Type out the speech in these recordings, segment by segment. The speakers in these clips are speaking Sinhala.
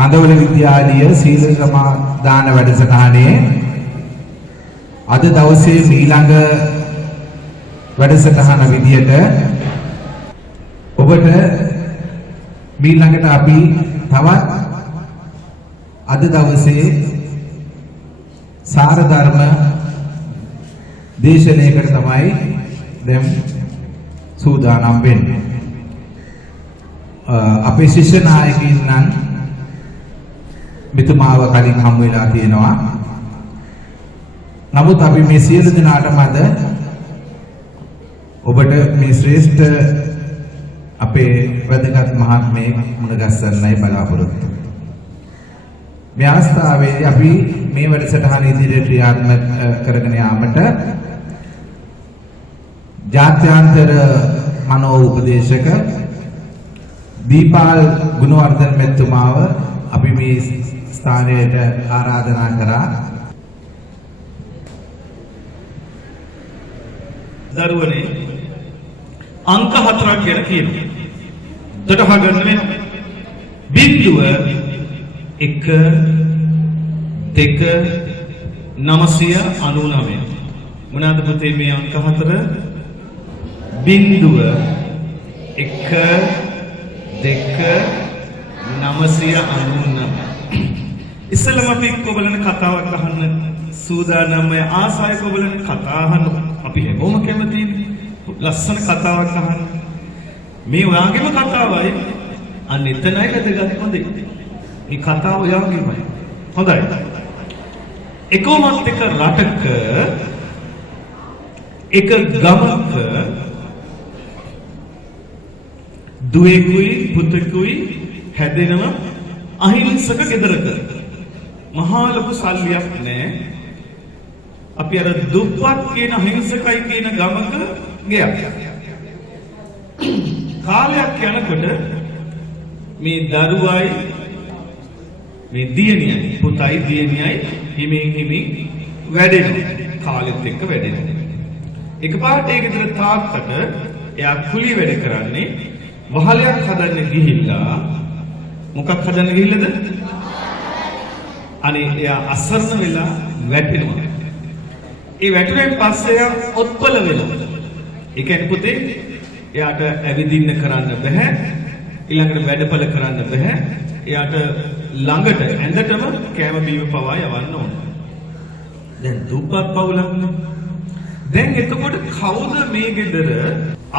කඳවල විද්‍යාලීය සීල සමාදාන වැඩසටහනේ අද දවසේ ඊළඟ වැඩසටහන විදියට ඔබට ඊළඟට අපි තවත් අද දවසේ සාර ධර්ම දේශනාවකට තමයි දැන් සූදානම් වෙන්නේ. අපේ ශිෂ්‍ය නායකයින් නම් මෙතුමාව කලින් හමු වෙලා තියෙනවා. නමුත් අපි මේ සියලු දෙනාටම අද ඔබට මේ ශ්‍රේෂ්ඨ අපේ වැදගත් මහත්මයෙක් මුණ ගැස්සන්නයි බලාපොරොත්තු. මේ අවස්ථාවේදී අපි මේ වැඩසටහන ඉදිරියට ක්‍රියාත්මක කරගෙන යාමට ජාත්‍යන්තර මනෝ උපදේශක දීපාල් ගුණවර්ධන මෙතුමාව අපි මේ ස්ථානයට ආරාධනා කරා. දරුවනේ අංක 4ක් ගැන කියනවා. දඩහ ගන්න වෙනවා. බිංදුව 1 2 999. මොනවාද පුතේ මේ අංක 4? බිංදුව 1 2 999. ඉස්සෙල්ලාම අපි කොබලන කතාවක් අහන්න සූදානම් ආසයි කොබලන කතා අහන්න අපි හැමෝම කැමතියි. ලස්සන කතාවක් අහන්න. මේ ඔයාගේම කතාවයි. අන්න එතනයි වැදගත් හොඳයි. මේ කතාව ඔයාගේමයි. හොඳයි. එකමත් එක රටක එක ගමක දුවේකුයි පුතෙකුයි හැදෙනම අහිංසක ගෙදරක. මහා ලොකු සල්ලියක් නැහැ. අපි අර දුප්පත් කියන අහිංසකයි කියන ගමක ගියා. කාලයක් යනකොට මේ දරුවයි මේ දියණියයි පුතයි දියණියයි හිමින් වැඩෙනවා. කාලෙත් එක්ක වැඩෙනවා. එකපාරට ඒ ගෙදර තාත්තට එයා කුලී වැඩ කරන්නේ වහලයක් හදන්න ගිහිල්ලා මොකක් හදන්න ගිහිල්ලාද? අනේ එයා අසරණ වෙලා වැටෙනවා. ඒ වැටුණෙන් පස්සේ එයා ඔත්පල වෙනවා. ඒ කියන්නේ පුතේ එයාට ඇවිදින්න කරන්න බෑ. ඊළඟට වැඩපල කරන්න බෑ. එයාට ළඟට ඇඳටම කෑම බීම පවා යවන්න ඕන. දැන් දුප්පත් පවුලක් නේ. දැන් එතකොට කවුද මේ ගෙදර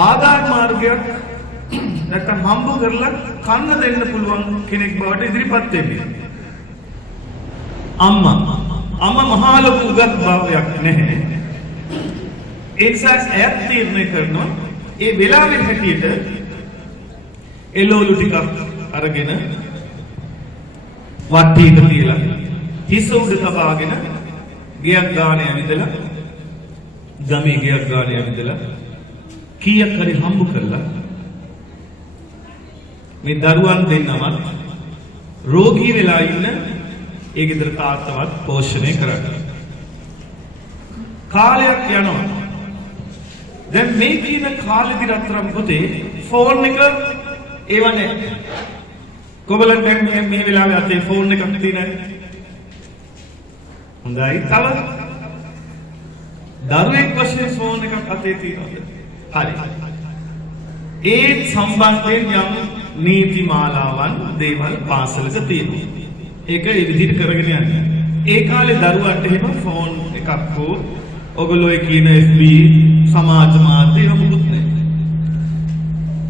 ආදාය මාර්ගයක් නැත්නම් හම්බ කරලා කන්න දෙන්න පුළුවන් කෙනෙක් බවට ඉදිරිපත් වෙන්නේ? අම්මා මහා ලොකු උගත් භාවයක් නැහැ. ඒ නිසා ඈත් තීරණය කරනවා ඒ වෙලාවේ හැටියට එළවලු ටිකක් අරගෙන වට්ටියට තියලා හිස උඩ තබාගෙන ගියක් ගානේ ඇවිදලා ගමේ ගියක් ගානේ ඇවිදලා කීයක් හරි හම්බ කරලා මේ දරුවන් දෙන්නවත් රෝගී වෙලා ඉන්න ඒ ගෙදර තාත්තවත් පෝෂණය කරගන්න. කාලයක් යනවා. දැන් මේ කියන කාලෙදි රත්තරන් පුතේ ෆෝන් එක ඒවනේ. කොබලන් දැන් මේ වෙලාවේ අතේ ෆෝන් එකක් තියෙනයි. හොඳයි. තව දරුවෙක් වශයෙන් ෆෝන් එකක් අතේ තියෙනවා. හරි. ඒ සම්බන්ධයෙන් යම් නීති මාලාවන් දේවල් පාසලක තියෙනවා. ඒක ඒ විදිහට කරගෙන යන්නේ. ඒ කාලේ දරුවන්ට එහෙම ෆෝන් එකක් හෝ ඔගොල්ලෝ කියන FB සමාජ මාධ්‍ය මොකුත් නැහැ.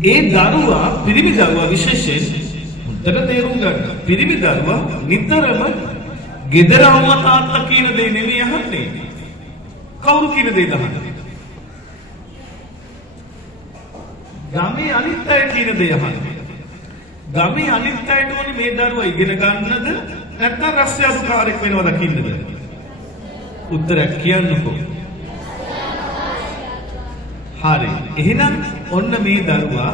ඒ දරුවා පිරිමි දරුවා විශේෂයෙන් හොඳට තේරුම් ගන්න. පිරිමි දරුවා නිතරම ගෙදර අම්මා තාත්තා කියන දේ නෙමෙයි අහන්නේ. කවුරු කියන දේද අහන්නේ? ගමේ අනිත් අය කියන දේ අහන්නේ. ගමේ අනිත් අයට ඕනේ මේ දරුවා ඉගෙන ගන්නද නැත්නම් රස්තියාදුකාරයෙක් වෙනවද දකින්නද? උත්තරයක් කියන්නකෝ. හරි. එහෙනම් ඔන්න මේ දරුවා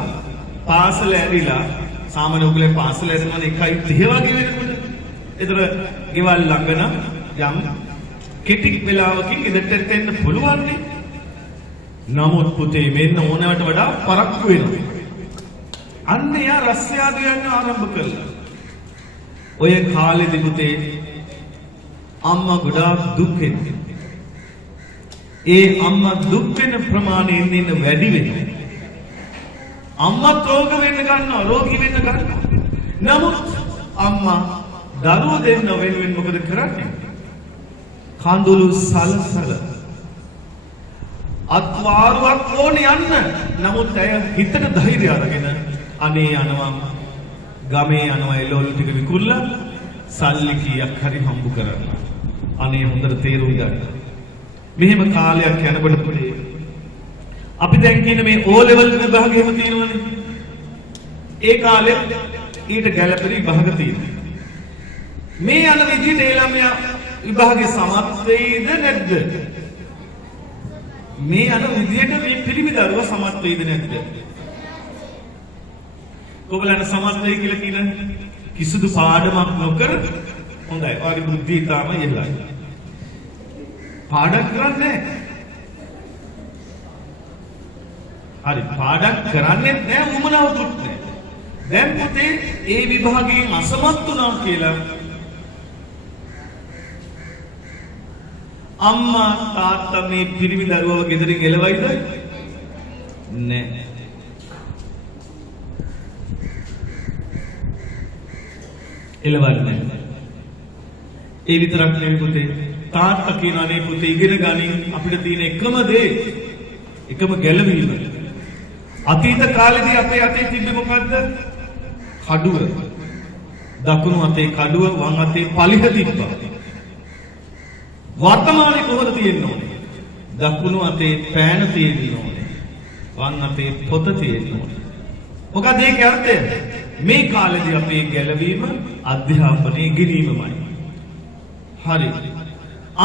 පාසල ඇරිලා සාමාන්‍ය ඔයගොල්ලෝ පාසල ඇරෙනවා 1:30 වගේ වෙනකොට. ඒතර ගෙවල් ළඟ නම් යම් කෙටි වෙලාවකින් ඉදට එන්න පුළුවන් නේ. නමුත් පුතේ මෙන්න ඕනෑමට වඩා පරක්කු වෙනවා. අන්න එයා රස්තියාදු යන්න ආරම්භ කළා. ඔය කාලෙදි පුතේ අම්මා ගොඩාක් දුක් වෙනවා. ඒ අම්මා දුක් වෙන ප්‍රමාණය ඉන්න වැඩි වෙනවා. අම්මත් රෝග වෙන්න ගන්නවා, රෝගී වෙන්න ගන්නවා. නමුත් අම්මා දරුවෝ දෙන්න වෙනුවෙන් මොකද කරන්නේ? කඳුළු සලසල අත්වාරුවක් ඕනේ යන්න. නමුත් ඇය හිතට ධෛර්යය අරගෙන අනේ යනවා, ගමේ යනවා, එළවලු ටික විකුණලා සල්ලි කීයක් හරි හම්බ කරන්න. අනේ හොඳට තේරුම් ගන්න. මෙහෙම කාලයක් යනකොට පුතේ අපි දැන් කියන මේ O level විභාගෙම තියෙනවනේ. ඒ කාලේ ඊට ගැළපෙන විභාග තියෙනවා. මේ යන විදිහට ඒ ළමයා විභාගේ සමත් වෙයිද නැද්ද? මේ යන විදිහට මේ පිරිමි දරුවා සමත් වෙයිද නැද්ද? කොබලන සමත් වෙයි කියලා කියන්නේ කිසිදු පාඩමක් නොකර හොඳයි. ඔයාගේ බුද්ධිය තාම ඉහළයි. පාඩම් කරන්නේ නැහැ. හරි පාඩම් කරන්නේ නැහැ, උමනාවකුත් නැහැ. දැන් පුතේ ඒ විභාගයෙන් අසමත් වුණා කියලා අම්මා තාත්තා මේ පිරිමි දරුවව ගෙදරින් එළවයිද? නැහැ. එළවන්නේ නැහැ. ඒ විතරක් නෙවෙයි පුතේ. තාත්තා කියනවා නේ පුතේ ඉගෙන ගනින් අපිට තියෙන එකම දේ, එකම ගැළවීම. අතීත කාලේදී අපේ අතේ තිබ්බේ මොකද්ද? කඩුව. දකුණු අතේ කඩුව, වම් අතේ පලිහ තිබ්බා. වර්තමානයේ කොහොමද තියෙන්න ඕනේ? දකුණු අතේ පෑන තියෙන්න ඕනේ. වම් අතේ පොත තියෙන්න ඕනේ. මොකද ඒකේ අර්ථය? මේ කාලේදී අපේ ගැළවීම අධ්‍යාපනයේ ඉගෙනීමමයි. හරි.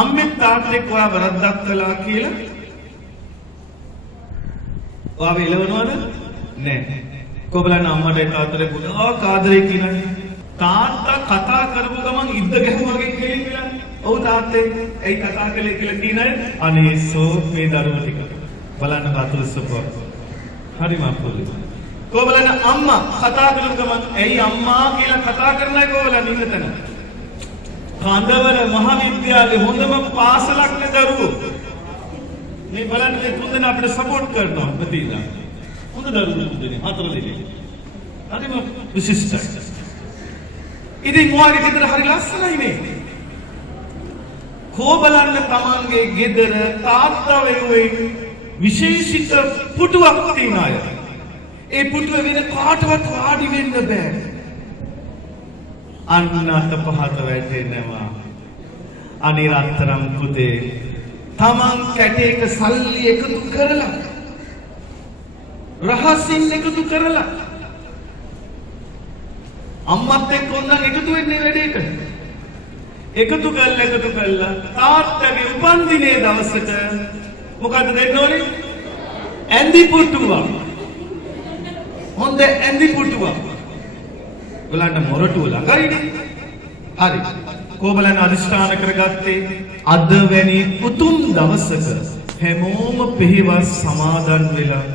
අම්මෙන් තාත්තෙක් ඔයා වරද්දක් කළා කියලා ඔයාව එළවනවද? නැහැ. කොබලන් අම්මට තාත්තට ගොඩාක් ආදරේ කියනනේ. තාත්තා කතා කරපු ගමන් ඉද්ද ගැහුවගේ කියලා. ඔව් තාත්තේ ඇයි කතා කළේ කියලා කියනනේ. අනේ සෝක් මේ දරුව ටික. බලන්න බතුස්සපෝ. හරි මාපොලි. කොබලන් අම්මා කතා කරපු ගමන් ඇයි අම්මා කියලා කතා කරන්නයි කොබලන් ඉන්නතන. කන්දවල මහාවිද්‍යාලේ හොඳම පාසලක් නේ දරුවෝ. මේ බලන්න මේ තුන්දෙනා අපිට සපෝට් කරනවා ප්‍රතිදා. හොඳ දරුවෝ තුන්දෙනා හතර දෙනෙක්. හරිම විශිෂ්ටයි. ඉතින් ඔයාගේ ගෙදර හරි ලස්සනයි නේ. කෝ බලන්න තමන්ගේ ගෙදර තාත්තා වෙනුවෙන් විශේෂිත පුටුවක් තියන අය. ඒ පුටුව වෙන කාටවත් වාඩි වෙන්න බෑ. අන්න අත පහත වැටෙනවා. අනිරත්තරම් පුතේ තමන් කැටේක සල්ලි එකතු කරලා රහසින් එකතු කරලා අම්මත් එක්ක ඕනනම් එකතු වෙන්නේ වැඩේට. එකතු කළා තාත්තගේ උපන්දිනේ දවසට මොකද දෙන්න ඕනේ? ඇඳි පුටුවක්. හොඳ ඇඳි පුටුවක්. ඔයාලට මොරටුව ළඟයිනේ. හරි. කොබලන් අදිෂ්ඨාන කරගත්තේ අද වැනි උතුම් දවසක හැමෝම පිළිවෙස් සමාදන් වෙලා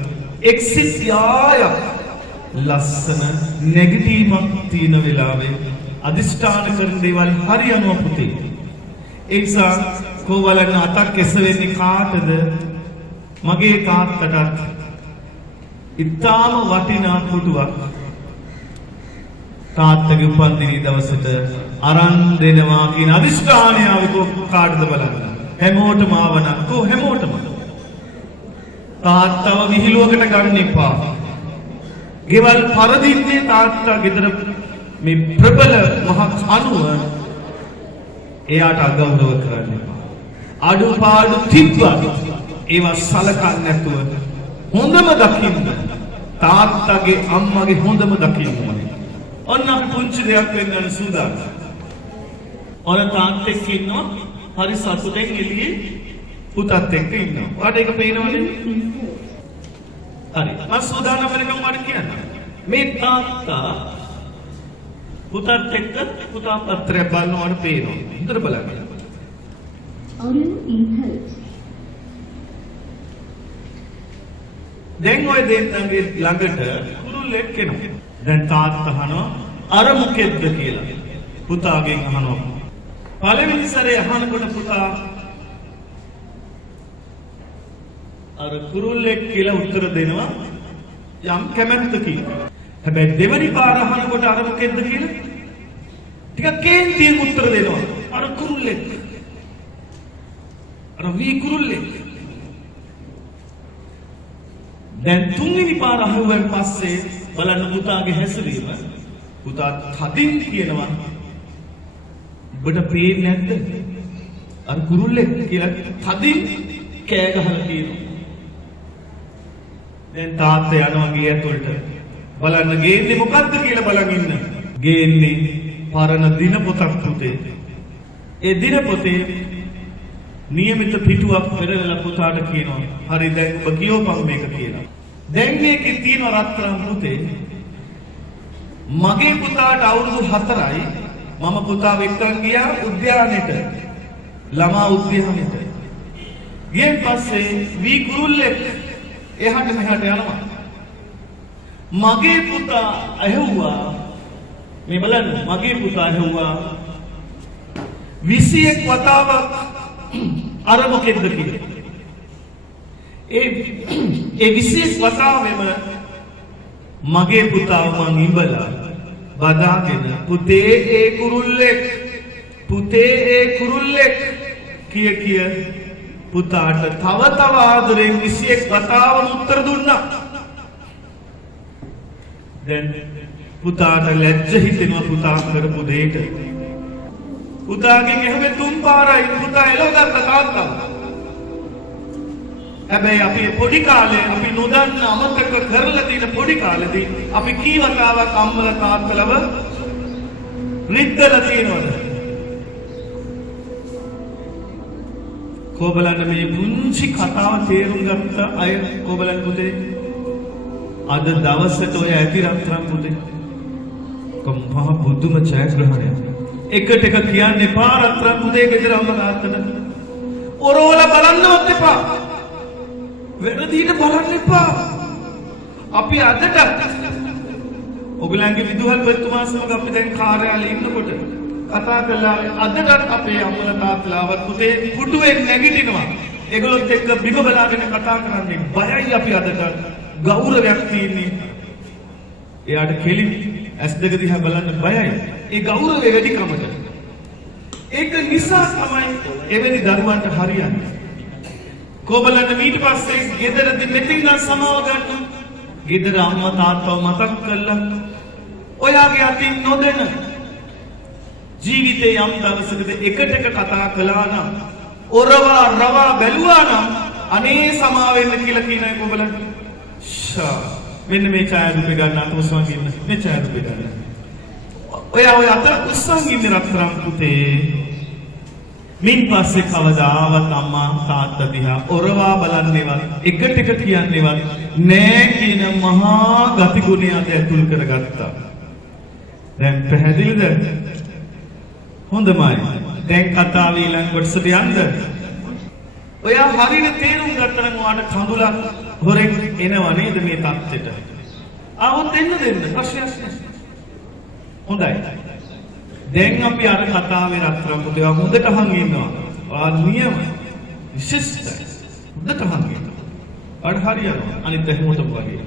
එක්සිට් යායක් ලස්සන නෙගටිව්වක් තියෙන වෙලාවේ අදිෂ්ඨාන කරන දේවල් හරියනවා පුතේ. ඒ නිසා කොබලන් අතක් එසවෙන්නේ කාටද? මගේ තාත්තටත් ඉතාම වටිනා පුටුවක් තාත්තගේ උපන්දිනේ දවසට අරන් දෙනවා කියන අදිෂ්ඨානය ආවකෝ කාටද බලන්න. හැමෝටම ආවනම් කෝ හැමෝටම. තාත්තව විහිළුවකට ගන්න එපා. ගෙවල් පරදින්නේ තාත්තා ගෙදර මේ ප්‍රබල මහ කණුව එයාට අගෞරව කරන්න එපා. අඩුපාඩු තිබ්බා ඒවා සලකන්නේ නැතුව හොඳම දකින්න. තාත්තගේ අම්මගේ හොඳම දකින්න. ඔන්න අපි පුංචි දෙයක් වෙන්න සූදානම්. ඔය තාත්තෙක් ඉන්නවා හරි සතුටෙන් එළියේ පුතත් එක්ක ඉන්නවා. ඔයාට ඒක පේනවද? හරි. මම සූදානම් වෙනකම් ඔයාලට කියන්න. මේ තාත්තා පුතත් එක්ක පුතා පත්‍රය බලනවාට පේනවා. හොඳට බලන්න. Oral inhalt. දැන් ඔය දෙන්නගේ ළඟට කුරුල්ලෙක් එනවා. දැන් තාත්තා අහනවා අර මොකෙද්ද කියලා. පුතාගෙන් අහනවා. පළවෙනි සැරේ අහනකොට පුතා අර කුරුල්ලෙක් කියලා උත්තර දෙනවා යම් කැමැත්තකින්. හැබැයි දෙවනි පාර අහනකොට අර මොකෙද්ද කියලා ටිකක් කේන්තියෙන් උත්තර දෙනවා. අර කුරුල්ලෙක්. අර වී කුරුල්ලෙක්. දැන් තුන්වෙනි පාර අහුවෙන් පස්සේ බලන්න පුතාගේ හැසිරීම. පුතා තදින් කියනවා ඔබට පේන්නේ නැද්ද? අර කුරුල්ලෙක් කියලා තදින් කෑ ගහලා කියනවා. දැන් තාත්තා යනවා ගේ ඇතුළට. බලන්න ගේන්නේ මොකද්ද කියලා බලන් ඉන්න. ගේන්නේ පරණ දිනපොතක් පුතේ. ඒ දිනපොතේ නියමිත පිටුවක් පෙරලලා පුතාට කියනවා. හරි දැන් ඔබ කියවපන් මේක කියලා. දැන් මේකේ තියෙන රත්තරන් පුතේ මගේ පුතාට අවුරුදු 4යි. මම පුතාව එක්කන් ගියා උද්‍යානෙට. ළමා උද්‍යානෙට. ගියන් පස්සේ වී කුරුල්ලෙක් එහාට මෙහාට යනවා. මගේ පුතා ඇහුවා මේ බලන්න මගේ පුතා ඇහුවා 21 වතාවක් අර මොකෙද්ද කියලා. ඒ 21 වතාවෙම මගේ පුතාව මං ඉඹලා බදාගෙන පුතේ ඒ කුරුල්ලෙක් කිය පුතාට තව ආදරෙන් 21 වතාවක් උත්තර දුන්නා. දැන් පුතාට ලැජ්ජ හිතෙනවා පුතා කරපු දෙයට. පුතාගෙන් එහෙම තුන් පාරයි පුතා එළවගත්ත තාත්තා. හැබැයි අපි පොඩි කාලේ අපි නොදන්න අමතක කරලා තියෙන පොඩි කාලේදී අපි කී වතාවක් අම්මලා තාත්තලව රිද්දලා තියෙනවද? කොබලන්න මේ පුංචි කතාව තේරුම් ගත්ත අය කොබලන් පුතේ අද දවසට ඔය ඇති රත්තරන් පුතේ කොම්පහ බුදුම ඡායාග්‍රහණය එකට එක කියන්න එපා රත්තරන් පුතේ ගෙදර අම්මා තාත්තට ඔරෝල බලන්නවත් එපා වෙනදීට බලන්න එපා අපි අදට ඔයගලන්ගේ විදුහල් පෙරතුමා සමග අපි දැන් කාර්යාලයේ ඉන්නකොට කතා කළා අදට අපේ අම්මලා තාත්තලාවත් පුතේ පුටුවෙන් නැගිටිනවා ඒගොල්ලොත් එක්ක බිම බලාගෙන කතා කරන්නේ බයයි අපි අදට ගෞරවයක් තියෙන්නේ එයාට කෙලි ඇස් දෙක දිහා බලන්න බයයි ඒ ගෞරවය වැඩි කමට ඒක නිසා තමයි එවැනි දරුවන්ට හරියන්නේ කොබලන්න ඊට පස්සේ ගෙදරදී මෙතින් නම් සමාව ගන්න ගෙදර අම්මා තාත්තව මතක් කරලා ඔයාගේ අතින් නොදෙන ජීවිතේ යම් දවසකද එකට එක කතා කළා නම් ඔරවා රවා බැලුවා නම් අනේ සමාව වෙන්න කියලා කියනයි කොබලන්න මෙන්න මේ ඡායාරූපේ ගන්න අත උස්සන් ඉන්න මේ ඡායාරූපේ ගන්න ඔය අත උස්සන් ඉන්න රත්තරන් පුතේ මින් පස්සේ කවදාවත් අම්මා තාත්තා දිහා ඔරවා බලන්නේවත් එකට එක කියන්නේවත් නෑ කියන මහා ගතිගුණය අද ඇතුල් කරගත්තා දැන් පැහැදිලිද හොඳමයි දැන් කතාව ඊළඟ කොටසට යන්න ඔයා හරියට තේරුම් ගත්තා නම් ඔයාට කඳුලක් හොරෙන් එනවා නේද මේ තත්ත්වෙට ආවොත් එන්න දෙන්න ප්‍රශ්නයක් නැහැ හොඳයි දැන් අපි අර කතාවේ රත්තරන් පුතේ හොඳට අහන් ඉන්නවා ආ නියම විශේෂයි හොඳට අහන් ඉන්නවා අර හරියනවා අනිත් හැමෝටම වගේ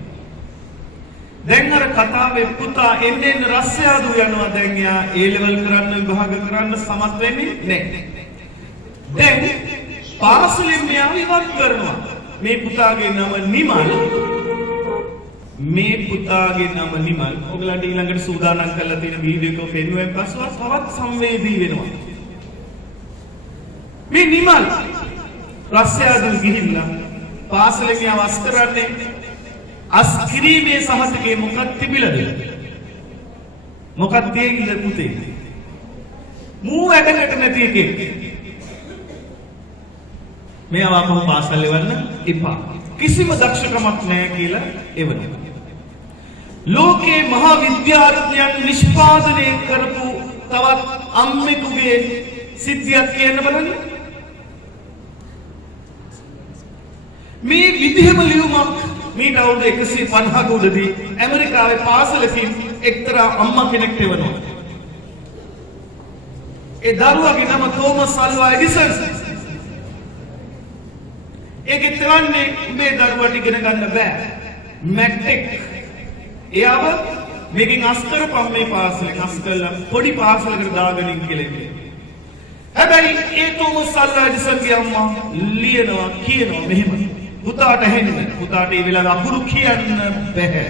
දැන් අර කතාවේ පුතා එන්නේ රස්යාදු යනවා දැන් යා A level කරන්න විභාග කරන්න සමත් වෙන්නේ නැහැ දැන් පාසලෙන් මෙයා ඉවත් කරනවා මේ පුතාගේ නම නිමල් ඔයගලන්ට ඊළඟට සූදානම් කරලා තියෙන වීඩියෝ එක පෙන්වුවෙන් පස්සෙ තවත් සංවේදී වෙනවා මේ නිමල් රස්යාදු ගිහිල්ලා පාසලෙන් යා වස් කරන්නේ අස්කිරීමේ සහතිකේ මොකක්ද තිබිලාද මොකක්ද තියෙන්නේ පුතේ මූ වැඩකට නැති එකේ මෙයා වාපහු පාසල් එවන්න එපා කිසිම දක්ෂකමක් නැහැ කියලා එවනවා ලෝකේ මහා විද්‍යාඥයන් නිෂ්පාදනය කරපු තවත් අම්මෙකුගේ සිද්ධියක් කියන්න බලන්න මේ විදිහම ලියුමක් මීට අවුරුදු 150ක උඩදී ඇමරිකාවේ පාසලකින් එක්තරා අම්මා කෙනෙක් එවනවා ඒ දරුවාගේ නම තෝමස් අල්වා එඩිසන්. ඒකේ තවන්නේ මේ දරුවාට ඉගෙන ගන්න බෑ. මැට්ටෙක්. එයාව මේකෙන් අස්කරපම් මේ පාසලෙන් අස්කරලා පොඩි පාසලකට දාගෙන ඉන්න කියලා. හැබැයි ඒ තෝමස් අල්වා එඩිසන්ගේ අම්මා ලියනවා කියනවා මෙහෙම. පුතාට ඇහෙන්නේ. පුතාට ඒ වෙලාවේ අකුරු කියන්න බැහැ.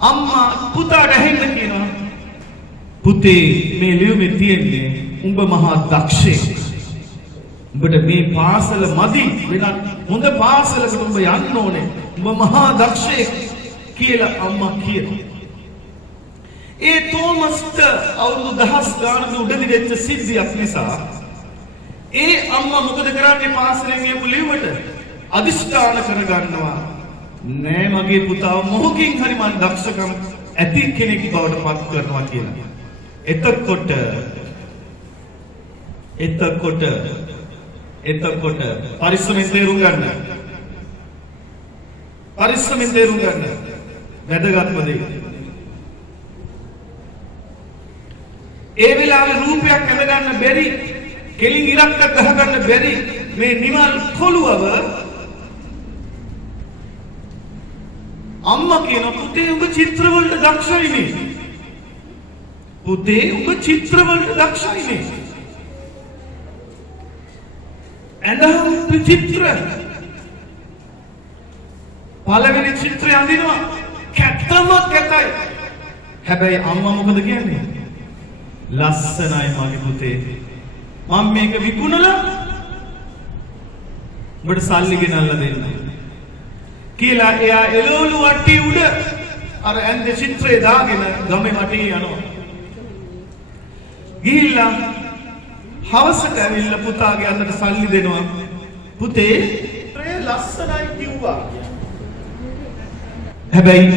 අම්මා පුතාට ඇහෙන්න කියනවා. පුතේ මේ ලියුමේ තියෙන්නේ උඹ මහා දක්ෂයෙක්. උඹට මේ පාසල මදි වෙනත් හොඳ පාසලකට උඹ යන්න ඕනේ. උඹ මහා දක්ෂයෙක් කියලා අම්මා කියනවා. ඒ තෝමස්ට අවුරුදු 10 ගානක උඩදි වෙච්ච සිද්ධියක් නිසා ඒ අම්මා මොකද කරන්නේ පාසලෙන් ලියපු ලියුමට අදිෂ්ඨාන කරගන්නවා. නෑ මගේ පුතාව මොහොකින් හරි මම දක්ෂකම් ඇති කෙනෙක් බවට පත් කරනවා කියලා. එතකොට පරිස්සමෙන් තේරුම් ගන්න. පරිස්සමෙන් තේරුම් ගන්න. වැදගත්ම දේ. ඒ වෙලාවේ රූපයක් ඇඳ ගන්න බැරි, කෙලින් ඉරක්ක ගහ ගන්න බැරි මේ නිමල් කොළුවව අම්මා කියන පුතේ උඹ චිත්‍ර වලට දක්ෂයි නේ. පුතේ උඹ චිත්‍ර වලට දක්ෂයි නේ. ඇඳහම් චිත්‍ර. පළවෙනි චිත්‍රය අඳිනවා කැත්තම කැතයි. හැබැයි අම්මා මොකද කියන්නේ? ලස්සනයි මගේ පුතේ. මම මේක විකුණලා උඹට සල්ලි ගෙනල්ලා දෙන්න. කියලා එයා එළවලු වට්ටිය උඩ අර ඇඳේ චිත්‍රය දාගෙන ගමේ වටේ යනවා. ගිහිල්ලා හවසට ඇවිල්ලා පුතාගේ අතට සල්ලි දෙනවා. පුතේ චිත්‍රය ලස්සනයි කිව්වා. හැබැයි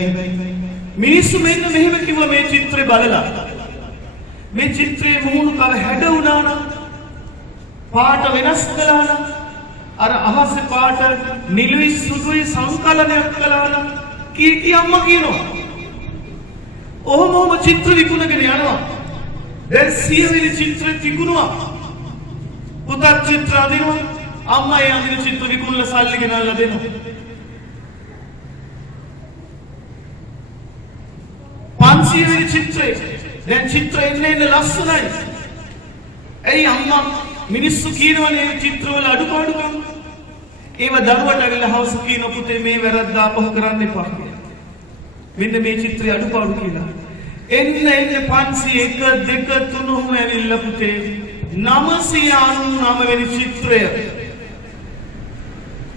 මිනිස්සු මෙන්න මෙහෙම කිව්වා මේ චිත්‍රය බලලා. මේ චිත්‍රයේ මූණු කල හැඩ වුණා නම් පාට වෙනස් කළා නම් අර අහසේ පාට නිලුයි සුදුයි සංකලනයක් කළා නම් කී අම්මා කියනවා. ඔහොම චිත්‍ර විකුණගෙන යනවා. දැන් 100 වෙනි චිත්‍රෙ විකුණුවා. පුතා චිත්‍ර අදිනවා. අම්මා ඒ අදින චිත්‍ර විකුණලා සල්ලි ගෙනල්ලා දෙනවා. 500 වෙනි චිත්‍රය දැන් චිත්‍ර එන්නේ ලස්සනයි. ඇයි අම්මා මිනිස්සු කියනවනේ චිත්‍රවල අඩුපාඩුකම්. ඒව දරුවට ඇවිල්ලා හවස කියන පුතේ මේ වැරද්ද අපහ කරන්න එපා කියලා. මෙන්න මේ චිත්‍රයේ අඩුපාඩු කියලා. එන්න 501 2 3 ඇවිල්ලා පුතේ 999 වෙනි චිත්‍රය.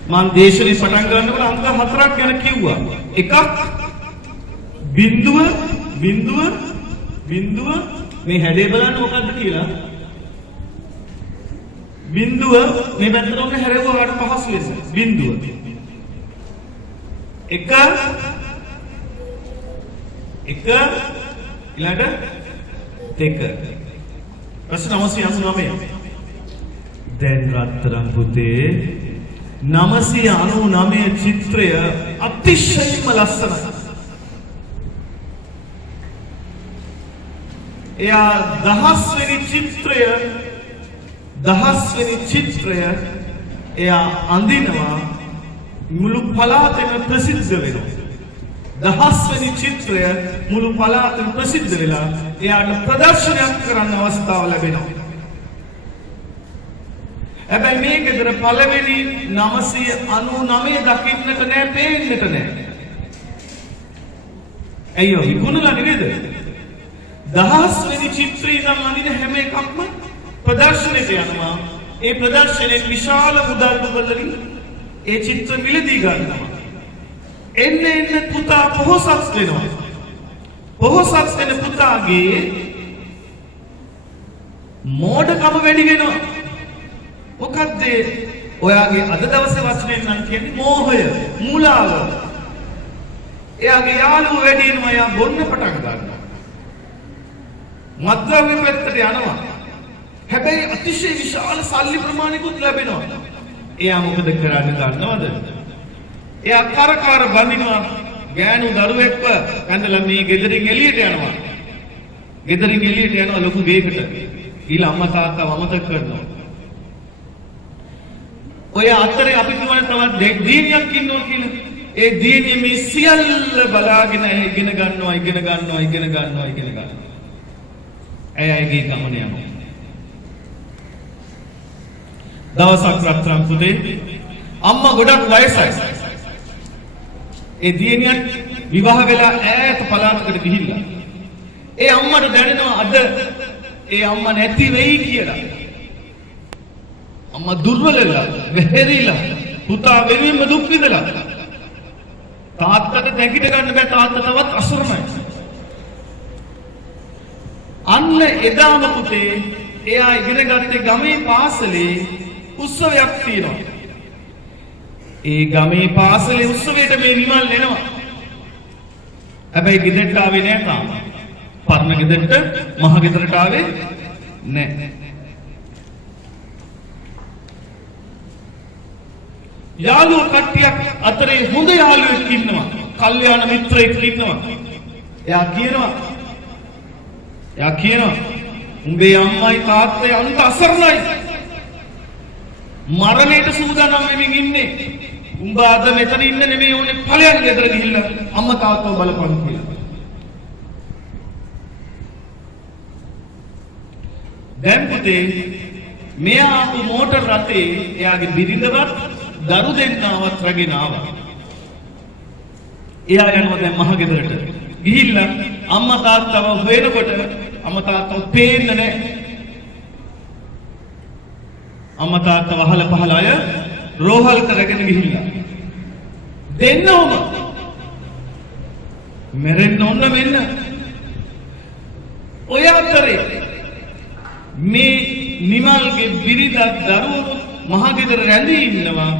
මම දේශනේ පටන් ගන්නකොට අංක 4ක් ගැන කිව්වා. එකක් බිඳුව මේ හැඩය බලන්න මොකද්ද කියලා. බිඳුව මේ පැත්තට ඔන්න හැරෙවුවාට පහසු වෙන්න. බිඳුව. එක ඊළඟට දෙක. ප්‍රශ්න 999. දැන් රත්තරන් පුතේ 999 චිත්‍රය අතිශයින්ම ලස්සනයි. එයා 10 වෙනි චිත්‍රය එයා අඳිනවා මුළු පළාතෙම ප්‍රසිද්ධ වෙනවා. 10 වෙනි චිත්‍රය මුළු පළාතෙම ප්‍රසිද්ධ වෙලා එයාට ප්‍රදර්ශනයක් කරන්න අවස්ථාව ලැබෙනවා. හැබැයි මේ ගෙදර පළවෙනි 999 දකින්නට නෑ, පේන්නට නෑ. අයියෝ විකුණලා නේද? 10 වෙනි චිත්‍රය ඉඳන් අඳින හැම එකක්ම ප්‍රදර්ශනයට යනවා. ඒ ප්‍රදර්ශනයේ විශාල මුදල් වලින් ඒ චිත්‍ර මිලදී ගන්නවා. එන්න පුතා පොහොසත් වෙනවා. පොහොසත් වෙන පුතාගේ මෝඩකම වැඩි වෙනවා. මොකද්ද? ඔයාගේ අද දවසේ වචනෙන් නම් කියන්නේ මෝහය, මුලාව. එයාගේ යාළුවෝ වැඩි වෙනවා, එයා බොන්න පටන් ගන්නවා. මත්ද්‍රව්‍ය පැත්තට යනවා. හැබැයි අතිශය විශාල සල්ලි ප්‍රමාණිකුත් ලැබෙනවා. එයා මොකද කරන්නේ දන්නවද? එයා කරකාර බඳිනවා ගෑනු දරුවෙක්ව ඇඳලා මේ ගෙදරින් එළියට යනවා. ගෙදරින් එළියට යනවා ලොකු ගේකට. ඊළ අම්මා තාත්තා අමතක කරනවා. ඔය අතරේ අපි කියවන තවත් දියණියක් ඉන්නවා කියලා. ඒ දියණිය මේ සියල්ල බලාගෙන ඉගෙන ගන්නවා. ඇයගේ ගමන යනවා. දවසක් රත්තරන් පුතේ අම්මා ගොඩක් වයසයි. ඒ දියණියන් විවාහ වෙලා ඈත පළාතකට ගිහිල්ලා. ඒ අම්මට දැනෙනවා අද ඒ අම්මා නැති වෙයි කියලා. අම්මා දුර්වල වෙලා, වැහැරිලා, පුතා වෙනුවෙන්ම දුක් විඳලා. තාත්තට නැගිට ගන්න බෑ, තාත්තා තවත් අසරණයි. අන්න එදාම පුතේ එයා ඉගෙන ගත්තේ ගමේ පාසලේ උත්සවයක් තියෙනවා. ඒ ගමේ පාසලේ උත්සවයට මේ විමල් එනවා. හැබැයි ගෙදරට ආවේ නෑ තාම. පරණ ගෙදරට, මහ ගෙදරට ආවේ නෑ. යාළුවෝ කට්ටියක් අතරේ හොඳ යාළුවෙක් ඉන්නවා. කල්යාණ මිත්‍රයෙක් ඉන්නවා. එයා කියනවා උඹේ අම්මයි තාත්තයි අන්ත අසරණයි. මරණයට සූදානම් වෙමින් ඉන්නේ. උඹ අද මෙතන ඉන්න නෙමෙයි ඕනේ ඵලයන් ගෙදර ගිහිල්ලා අම්මා තාත්තව බලපන් කියලා. දැන් පුතේ මෙයා ආපු මෝටර් රථේ එයාගේ බිරිඳවත් දරු දෙන්නවත් රැගෙන ආවා. එයා යනවා දැන් මහ ගෙදරට. ගිහිල්ලා අම්මා තාත්තව හොයනකොට අම්මා තාත්තව පේන්නේ නැහැ. අම්මා තාත්තා වහල පහල අය රෝහල් කරගෙන ගිහිල්ලා. දෙන්නවම මැරෙන්න ඕන මෙන්න. ඔය අතරේ මේ නිමල්ගේ බිරිඳ දරුවෝ මහ ගෙදර රැඳී ඉන්නවා.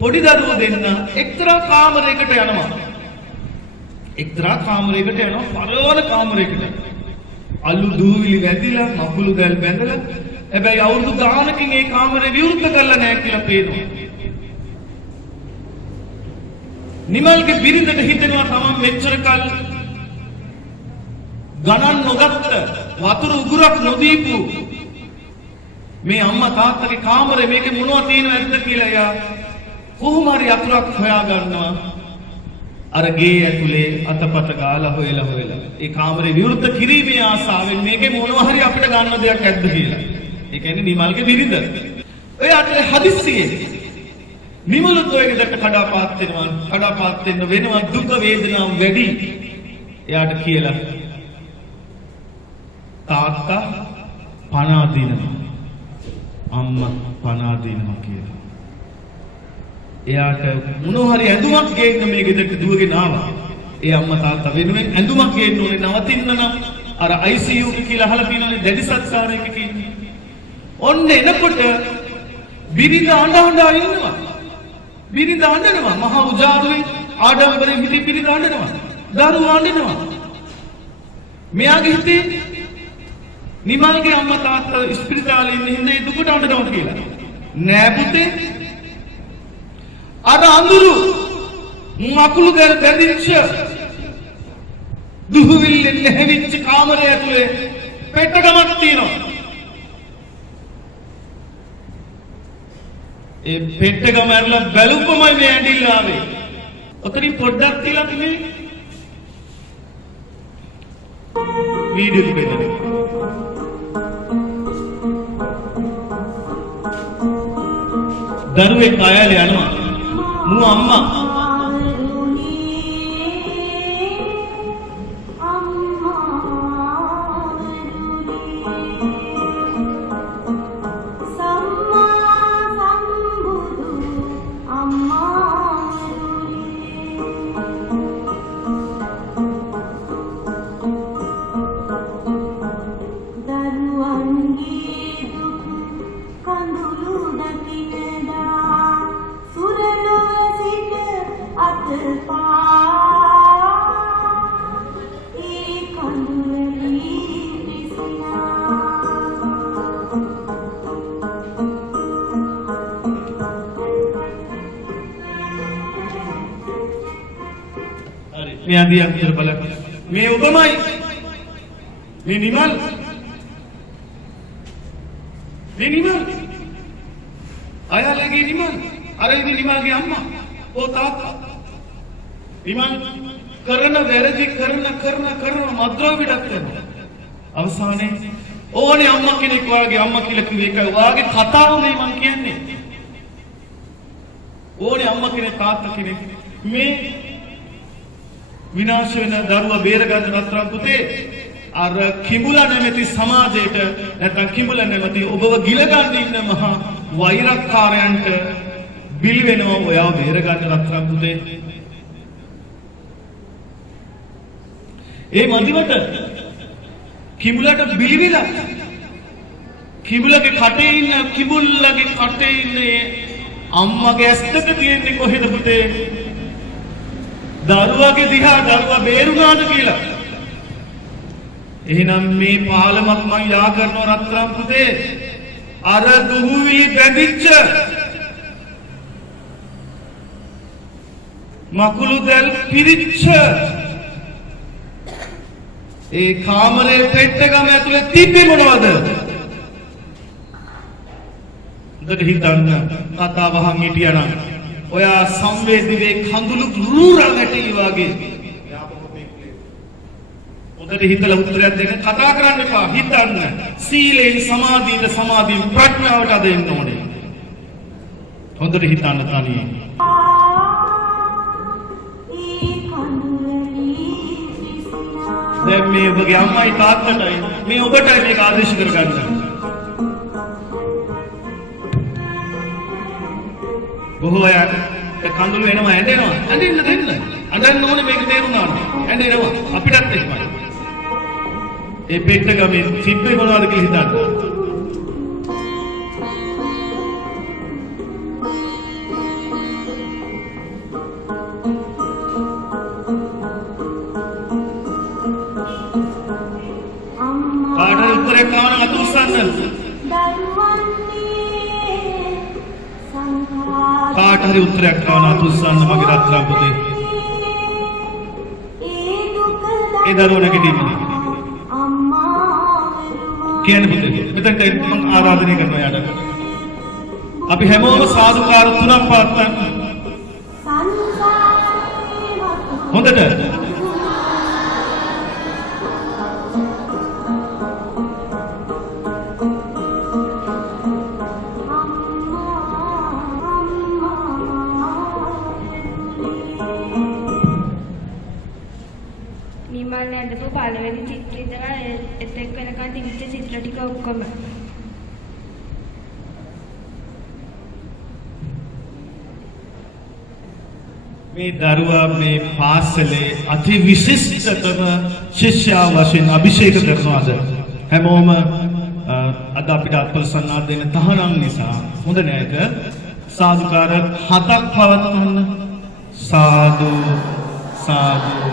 පොඩි දරුවෝ දෙන්න එක්තරා කාමරයකට යනවා. පරවන කාමරයකට. අලු දූවිලි වැදිලා, මකුළු ගල් බැඳලා. හැබැයි අවුරුදු ගානකින් ඒ කාමරේ විවෘත කරලා නැහැ කියලා පේනවා. නිමල්ගේ බිරිඳට හිතෙනවා තමන් මෙච්චර කල් ගණන් නොගත්ත වතුර උගුරක් නොදීපු මේ අම්මා තාත්තගේ කාමරේ මේකේ මොනවද තියෙනවද කියලා එයා කොහොම හරි අතුරක් හොයා ගන්නවා. අර ගේ ඇතුලේ අතපත ගාලා හොයලා ඒ කාමරේ විවෘත කිරීමේ ආසාවෙන් මේකේ මොනවා හරි අපිට ගන්න දෙයක් ඇද්ද කියලා. ඒ කියන්නේ නිමල්ගේ බිරිඳ. ඔය අතරේ හදිස්සියේ නිමලුත් ඔය ගෙදරට කඩාපාත් වෙනවා දුක වේදනාව වැඩි. එයාට කියලා තාත්තා පණ අදිනවා. අම්මා පණ අදිනවා කියලා. එයාට මොනවා හරි ඇඳුමක් ගේන්න මේ ගෙදරට දුවගෙන ආවා. ඒ අම්මා තාත්තා වෙනුවෙන් ඇඳුමක් ගේන්න ඕනේ නවතින්න නම් අර ICU කියලා අහලා තියෙනනේ දැඩි සත්කාරයක කියන්නේ. ඔන්න එනකොට බිරිඳ අඬනවා ඉන්නවා. බිරිඳ අඬනවා මහා උජාරුවේ ආඩම්බරයෙන් හිටි බිරිඳ අඬනවා. දරුවා අඬනවා. මෙයාගේ හිතේ නිමල්ගේ අම්මා තාත්තා ස්පිරිතාලේ ඉන්න හින්දා ඒ දුකට අඬනවා කියලා. නෑ පුතේ. අර අඳුරු මකුළු ගල් බැඳිච්ච දුහවිල්ලෙන් නැහැවිච්ච කාමරය ඇතුලේ පෙට්ටගමක් තියෙනවා. ඒ පෙට්ටගම ඇරලා බැලුවමයි මේ ඇඬිල්ල ආවේ. ඔතනින් පොඩ්ඩක් තියලා මේ වීඩියෝ එක දෙන්න. දරුවෙක් ආයල යනවා. මු අම්මා මේ අදියක් කියලා බලන්න. මේ ඔබමයි. මේ නිමල්. මේ නිමල්. අයාලගේ නිමල්. අර ඉතින් නිමල්ගේ අම්මා. ඕ තාත්තා. නිමල් කරන වැරදි කරන මද්ද්‍රව්‍යයක් කරනවා. අවසානයේ ඕනේ අම්මා කෙනෙක් වාගේ අම්මා කියලා කිව්ව එකයි වාගේ කතාව මේ මම කියන්නේ. ඕනේ අම්මා කෙනෙක් තාත්තා කෙනෙක් මේ විනාශ වෙන දරුවා බේරගන්න නතරම් පුතේ අර කිඹුලා නැමැති සමාජයට නැත්නම් කිඹුලා නැමැති ඔබව ගිල ගන්න ඉන්න මහා වෛරක්කාරයන්ට බිල් වෙනවා ඔයාව බේරගන්න නතරම් පුතේ. ඒ මන්දිවට කිඹුලට බිලිවිලා කිඹුලගේ කටේ ඉන්නේ අම්මගේ ඇස් දෙක තියෙන්නේ කොහෙද පුතේ? දරුවාගේ දිහා දරුවා බේරුණාද කියලා. එහෙනම් මේ පාලමක් මම යා කරනවා රත්තරන් පුතේ. අර දුහුවිලි බැඳිච්ච මකුළු දැල් පිරිච්ච ඒ කාමරේ පෙට්ටගම ඇතුලේ තිබ්බේ මොනවද? උදට හිතන්න කතාව අහන් හිටියානම් ඔයා සංවේදීවේ කඳුළු රූරා වැටි වගේ. උදට හිතලා උත්තරයක් දෙන්න කතා කරන්න එපා. හිතන්න. සීලෙන් සමාධියෙන් ප්‍රඥාවට අදින්න ඕනේ. හොඳට හිතන්න තනියෙන්. දැන් මේ ඔබගේ අම්මයි තාත්තටයි මේ ඔබටයි මේක ආදේශ කරගන්න. බොහෝ අය කඳුළු එනවා ඇඬෙනවා. ඇඬෙන්න දෙන්න. අඬන්න ඕනේ මේක තේරුණා නම්. ඇඬෙනවා අපිටත් එහෙමයි. ඒ පෙට්ටගමේ තිබ්බේ මොනවද කියලා හිතන්න. කාට හරි උත්තරයක් ගන්න අතුස්සන්න මගේ රත්තරන් පුතේ. ඒ දරුවෝ නැගිටින්නේ. කියන පුතේ. මෙතනට මම ආරාධනය කරනවා යාට. අපි හැමෝම සාදුකාර තුනක් පාත්තන්. හොඳට. පළවෙනි චිත්‍රය ඉඳලා එතෙක් වෙනකන් තිබිච්ච චිත්‍ර ටික ඔක්කොම මේ දරුවා මේ පාසලේ අති විශිෂ්ටතම ශිෂ්‍යයා වශයෙන් අභිෂේක කරනවාද හැමෝම අද අපිට අත්පොල සන්නාද දෙන තහනම් නිසා හොඳ නේද සාදුකාර 7ක් පවත්වන්න සාදු සාදු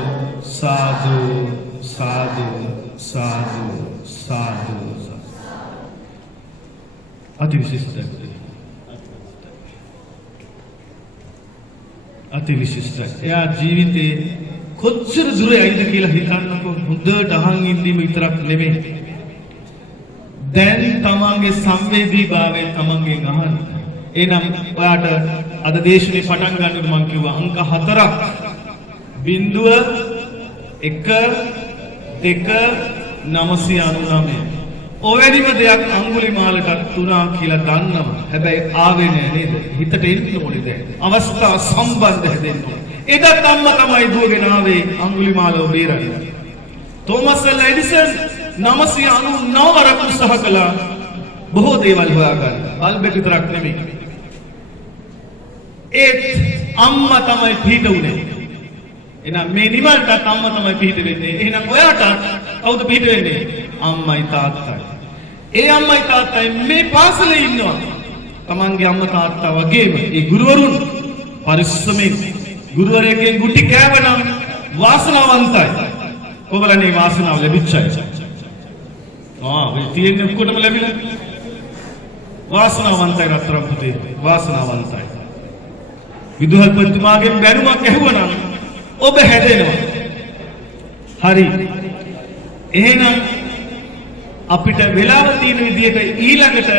සාදු साधु साधु साधु अति विशिष्ट එයා ජීවිතේ කොච්චර දුර යයිද කියලා හිතන්නකො හොඳට අහන් ඉඳීම විතරක් නෙමෙයි දැන් තමන්ගේ සංවේදීභාවය තමන්ගෙන් අහන්න එනම් ඔයාට අද දේශනේ පටන් ගන්නකොට මම කිව්වා අංක 4ක් 0.1 ඔවැනිම දෙයක් අඟුලිමාලට 3 කියලා දන්නවා. හැබැයි ආවේ නෑ නේද? හිතට එන්න ඕනේ දැන්. අවස්ථා සම්බන්ධ හැදෙන්න ඕනේ. එදත් අම්මා තමයි දුවගෙන ආවේ අඟුලිමාලව බේරන්න. තෝමස් ඇල්වා එඩිසන් 999 වරක් උත්සාහ කළා බොහෝ දේවල් හොයාගන්න. බල්බ් එක විතරක් නෙමෙයි. ඒත් අම්මා තමයි පිට උනේ. එහෙනම් මේ නිමල්ට අම්මා තමයි පිට වෙන්නේ. එහෙනම් ඔයාට කවුද පිට වෙන්නේ? අම්මයි තාත්තයි. ඒ අම්මයි තාත්තයි මේ පාසලේ ඉන්නවා. තමන්ගේ අම්මා තාත්තා වගේම ඒ ගුරුවරුන් පරිස්සමෙන් ගුරුවරයෙක්ගෙන් ගුටි කෑවනම් වාසනාවන්තයි. ඔයගලනේ වාසනාව ලැබිච්චයි. ඔය තියෙන ඔක්කොටම ලැබිලා. වාසනාවන්තයි රත්තරන් පුතේ. වාසනාවන්තයි. විදුහල්පතිතුමාගෙන් බැනුමක් ඇහුවනම් ඔබ හැදෙනවා. හරි. එහෙනම් අපිට වෙලාව තියෙන විදිහට ඊළඟට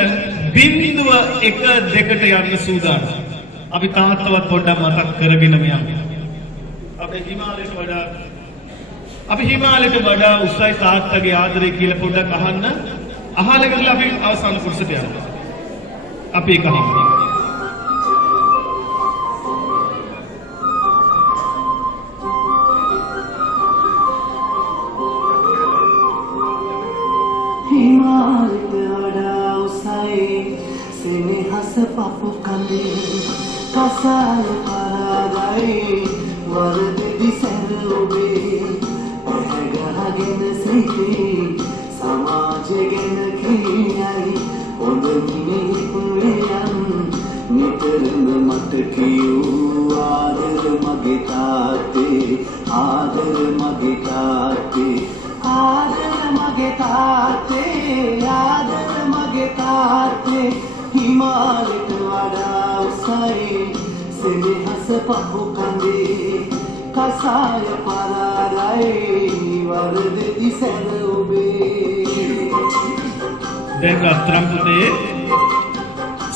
බිඳුව 1 2ට යන්න සූදානම්. අපි තාත්තවත් පොඩ්ඩක් මතක් කරගෙනම යමු. අපේ හිමාලයට වඩා උසයි තාත්තගේ ආදරය කියලා පොඩ්ඩක් අහන්න. අහලා ඉවරලා අපි අවසාන කොටසට යනවා. අපි ඒක අහමු. හිමාලයට වඩා උසයි සෙනෙහස පපු කඳේ කසාය පරාදයි වරදෙදි සැර ඔබේ පැහැගහගෙන සිටී සමාජය ගැන කියයි හොඳ මිනිහෙක් නිතරම මට කියූ ආදර මගේ තාත්තේ ආදර මගේ තාත්තේ ආදර මගේ තාත්තේ ආදර මගේ තාත්තේ හිමාලයට වඩා උසයි සෙනෙහස පපු කඳේ කසාය පරාදයි වරදෙදි සැර ඔබේ. දැන් රත්තරන් පුතේ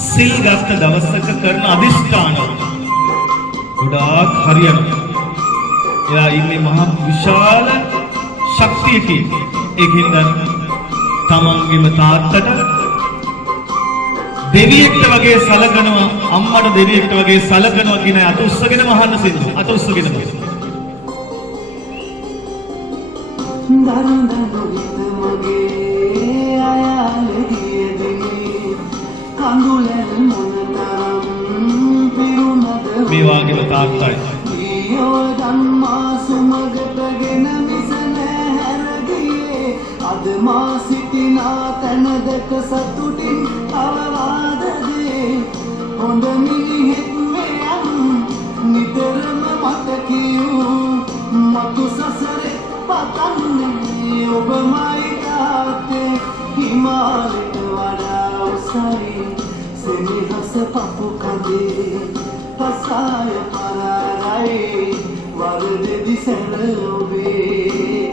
සිල් ගත්ත දවසක කරන අදිෂ්ඨාන ගොඩාක් හරියනවා. එයා ඉන්නේ මහා විශාල ශක්තියකින්. ඒකින්ද තමන්ගේම තාත්තට දෙවියෙක්ට වගේ සලකනවා, අම්මට දෙවියෙක්ට වගේ සලකනවා කියන අත උස්සගෙන මහන්න සින්දු. අත උස්සගෙන දරුදනු හිත මගේ අයාලෙදිය දෙනේ කඳුලෙන් මොනතරම් පිරුණද මේ වාගේම තාත්තයි. ඊයෝ ධම්මා සුමගටගෙන මිසන හැරගියේ අද මා සිටිනා තැන දෙක සතුටින් අවවාද දේ හොඳ මිනිහෙක් මෙයන් නිතරම මට කියූ මතු සසරේ පතන්නේ ඔබමයි තාත්තේ හිමාලයට වඩා උසයි සෙනෙහස පපු කඳේ කසාය පරාදයි වරදෙදි සැර ඔබේ.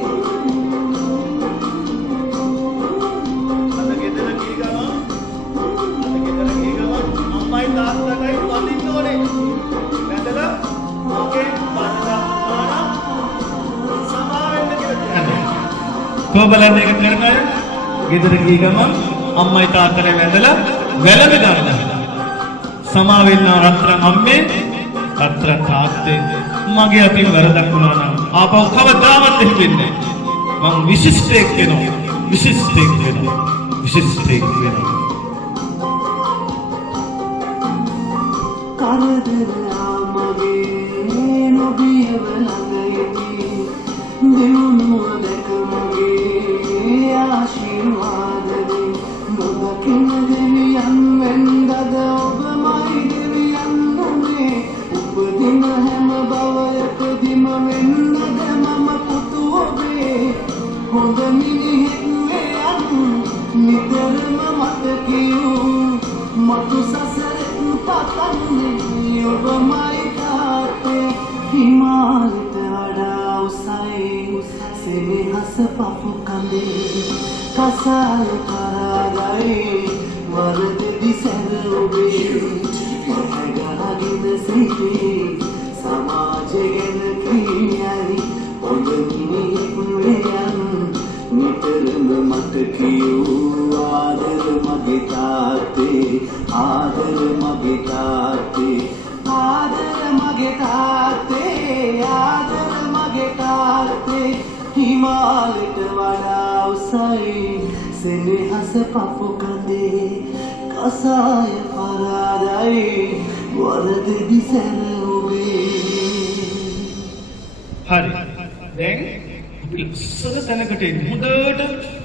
අද ගෙදර ගිය ගමන් අම්මයි තාත්තටයි වඳින්න ඕනේ. වැදලා ඔකේ පරදා ආනා සමාවෙන්න කියලා කියන්නේ. කොබලන් එක කරන අය ගෙදර ගිය ගමන් අම්මයි තාත්තටයි වැඳලා වැළඳ ගන්න. සමා වෙන්න රත්තරන් අම්මේ රත්තරන් තාත්තේ මගේ අතින් වැරදක් වුණා නම් ආපහු කවදාවත් එහෙම වෙන්නේ නැහැ. මම විශිෂ්ටයෙක් වෙනවා. විශිෂ්ටයෙක් වෙනවා. විශිෂ්ටයෙක් වෙනවා. කරදරා මගේ නොබියව ළඟයිදී දෙවුනුව දැක මගේ ආශිර්වාදේ නොදකින දෙවියන් වෙන්දද ඔබමයි දෙවියන් නුනේ උපදින හැම භවයකදීම වෙන්නද මම පුතු ඔබේ හොඳ මිනිහෙක් මෙයන් නිතරම මට කියූ මතු සසරේ පතන්නේ ඔබමයි තාත්තේ හිමාලයට වඩා උසයි සෙනෙහස පපු කඳේ කසාය පරාදයි වරදෙදි සැර ඔබේ පැහැගහගෙන සිටී සමාජය ගැන කියයි හොඳ මිනිහෙක් මෙයන් නිතරම මට කියූ ආදර මගේ තාත්තේ ආදර මගේ තාත්තේ ආදර මගේ තාත්තේ ආදර මගේ තාත්තේ හිමාලයට වඩා උසයි සෙනෙහස පපු කඳේ කසාය පරාදයි වරදෙදි සැර ඔබේ. හරි. දැන් ඉස්සර තැනකට එන්න. හොඳට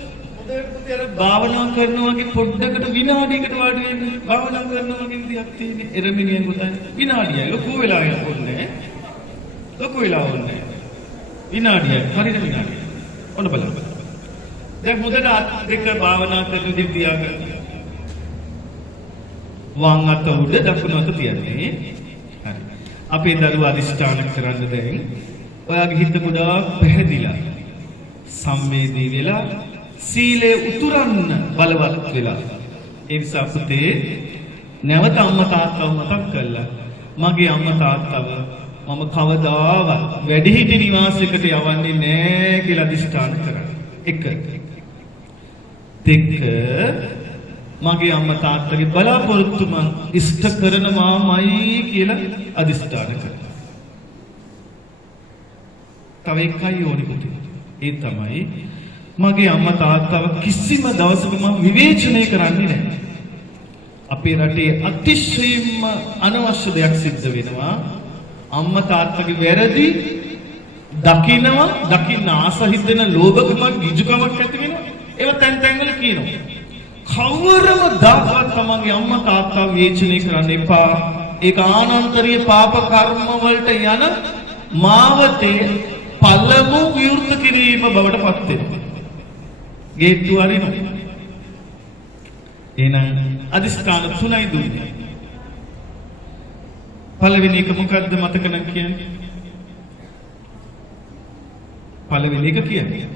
පුතේ අර භාවනා කරනවා වගේ පොඩ්ඩකට විනාඩියකට වාඩි වෙන්න. භාවනා කරනවා වගේ විදියක් තියෙන්නේ. එරමිනිය ගොතන්නේ. විනාඩියයි ලොකු වෙලාවක් ඕනේ. ලොකු වෙලාවක් ඕනේ. විනාඩියයි. හරියට විනාඩිය. ඔන්න බලන්න. දැන් හොඳට අත් දෙක භාවනා කරන විදිහ තියාගන්න. වම් අත උඩ දකුණු අත තියන්නේ. හරි. අපේ දරුවා අදිෂ්ඨාන කරන්න දැන් ඔයාගේ හිත ගොඩාක් පැහැදිලා සම්වේදී වෙලා සීලය උතුරන්න බලවත් වෙලා ඒ නිසා පුතේ නැවත අම්මා තාත්තව මතක් කරලා මගේ අම්මා තාත්තව මම කවදාවත් වැඩිහිටි නිවාසයකට යවන්නේ නැහැ කියලා අදිෂ්ඨාන කරන්න. 1. 2. මගේ අම්මා තාත්තගේ බලාපොරොත්තු මං ඉෂ්ට කරනවාමයි කියලා අදිෂ්ඨාන කරන්න. තව එකයි ඕනි පුතේ. ඒ තමයි මගේ අම්මා තාත්තව කිසිම දවසක මම විවේචනය කරන්නේ නැහැ. අපේ රටේ අතිශයින්ම අනවශ්‍ය දෙයක් සිද්ධ වෙනවා. අම්මා තාත්තගේ වැරදි දකින්නවා, දකින්න ආස හිතෙන ලෝභකමක්, ගිජුකමක් ඇති වෙනවා. ඒවා තැන් තැන් වල කියනවා. කවරම දායකව තමන්ගේ අම්මා තාත්තා විවේචනය කරන්න එපා. ඒක ආනන්තරීය පාප කර්ම වලට යන මාවතේ පළමු විවෘත කිරීම බවට පත් වෙනවා. ගේට්ටු අරිනවා. එහෙනම් අදිස්ථාන 3යි දුන්නේ. පළවෙනි එක මොකද්ද මතක නම් කියන්නේ? පළවෙනි එක කියන්නේ.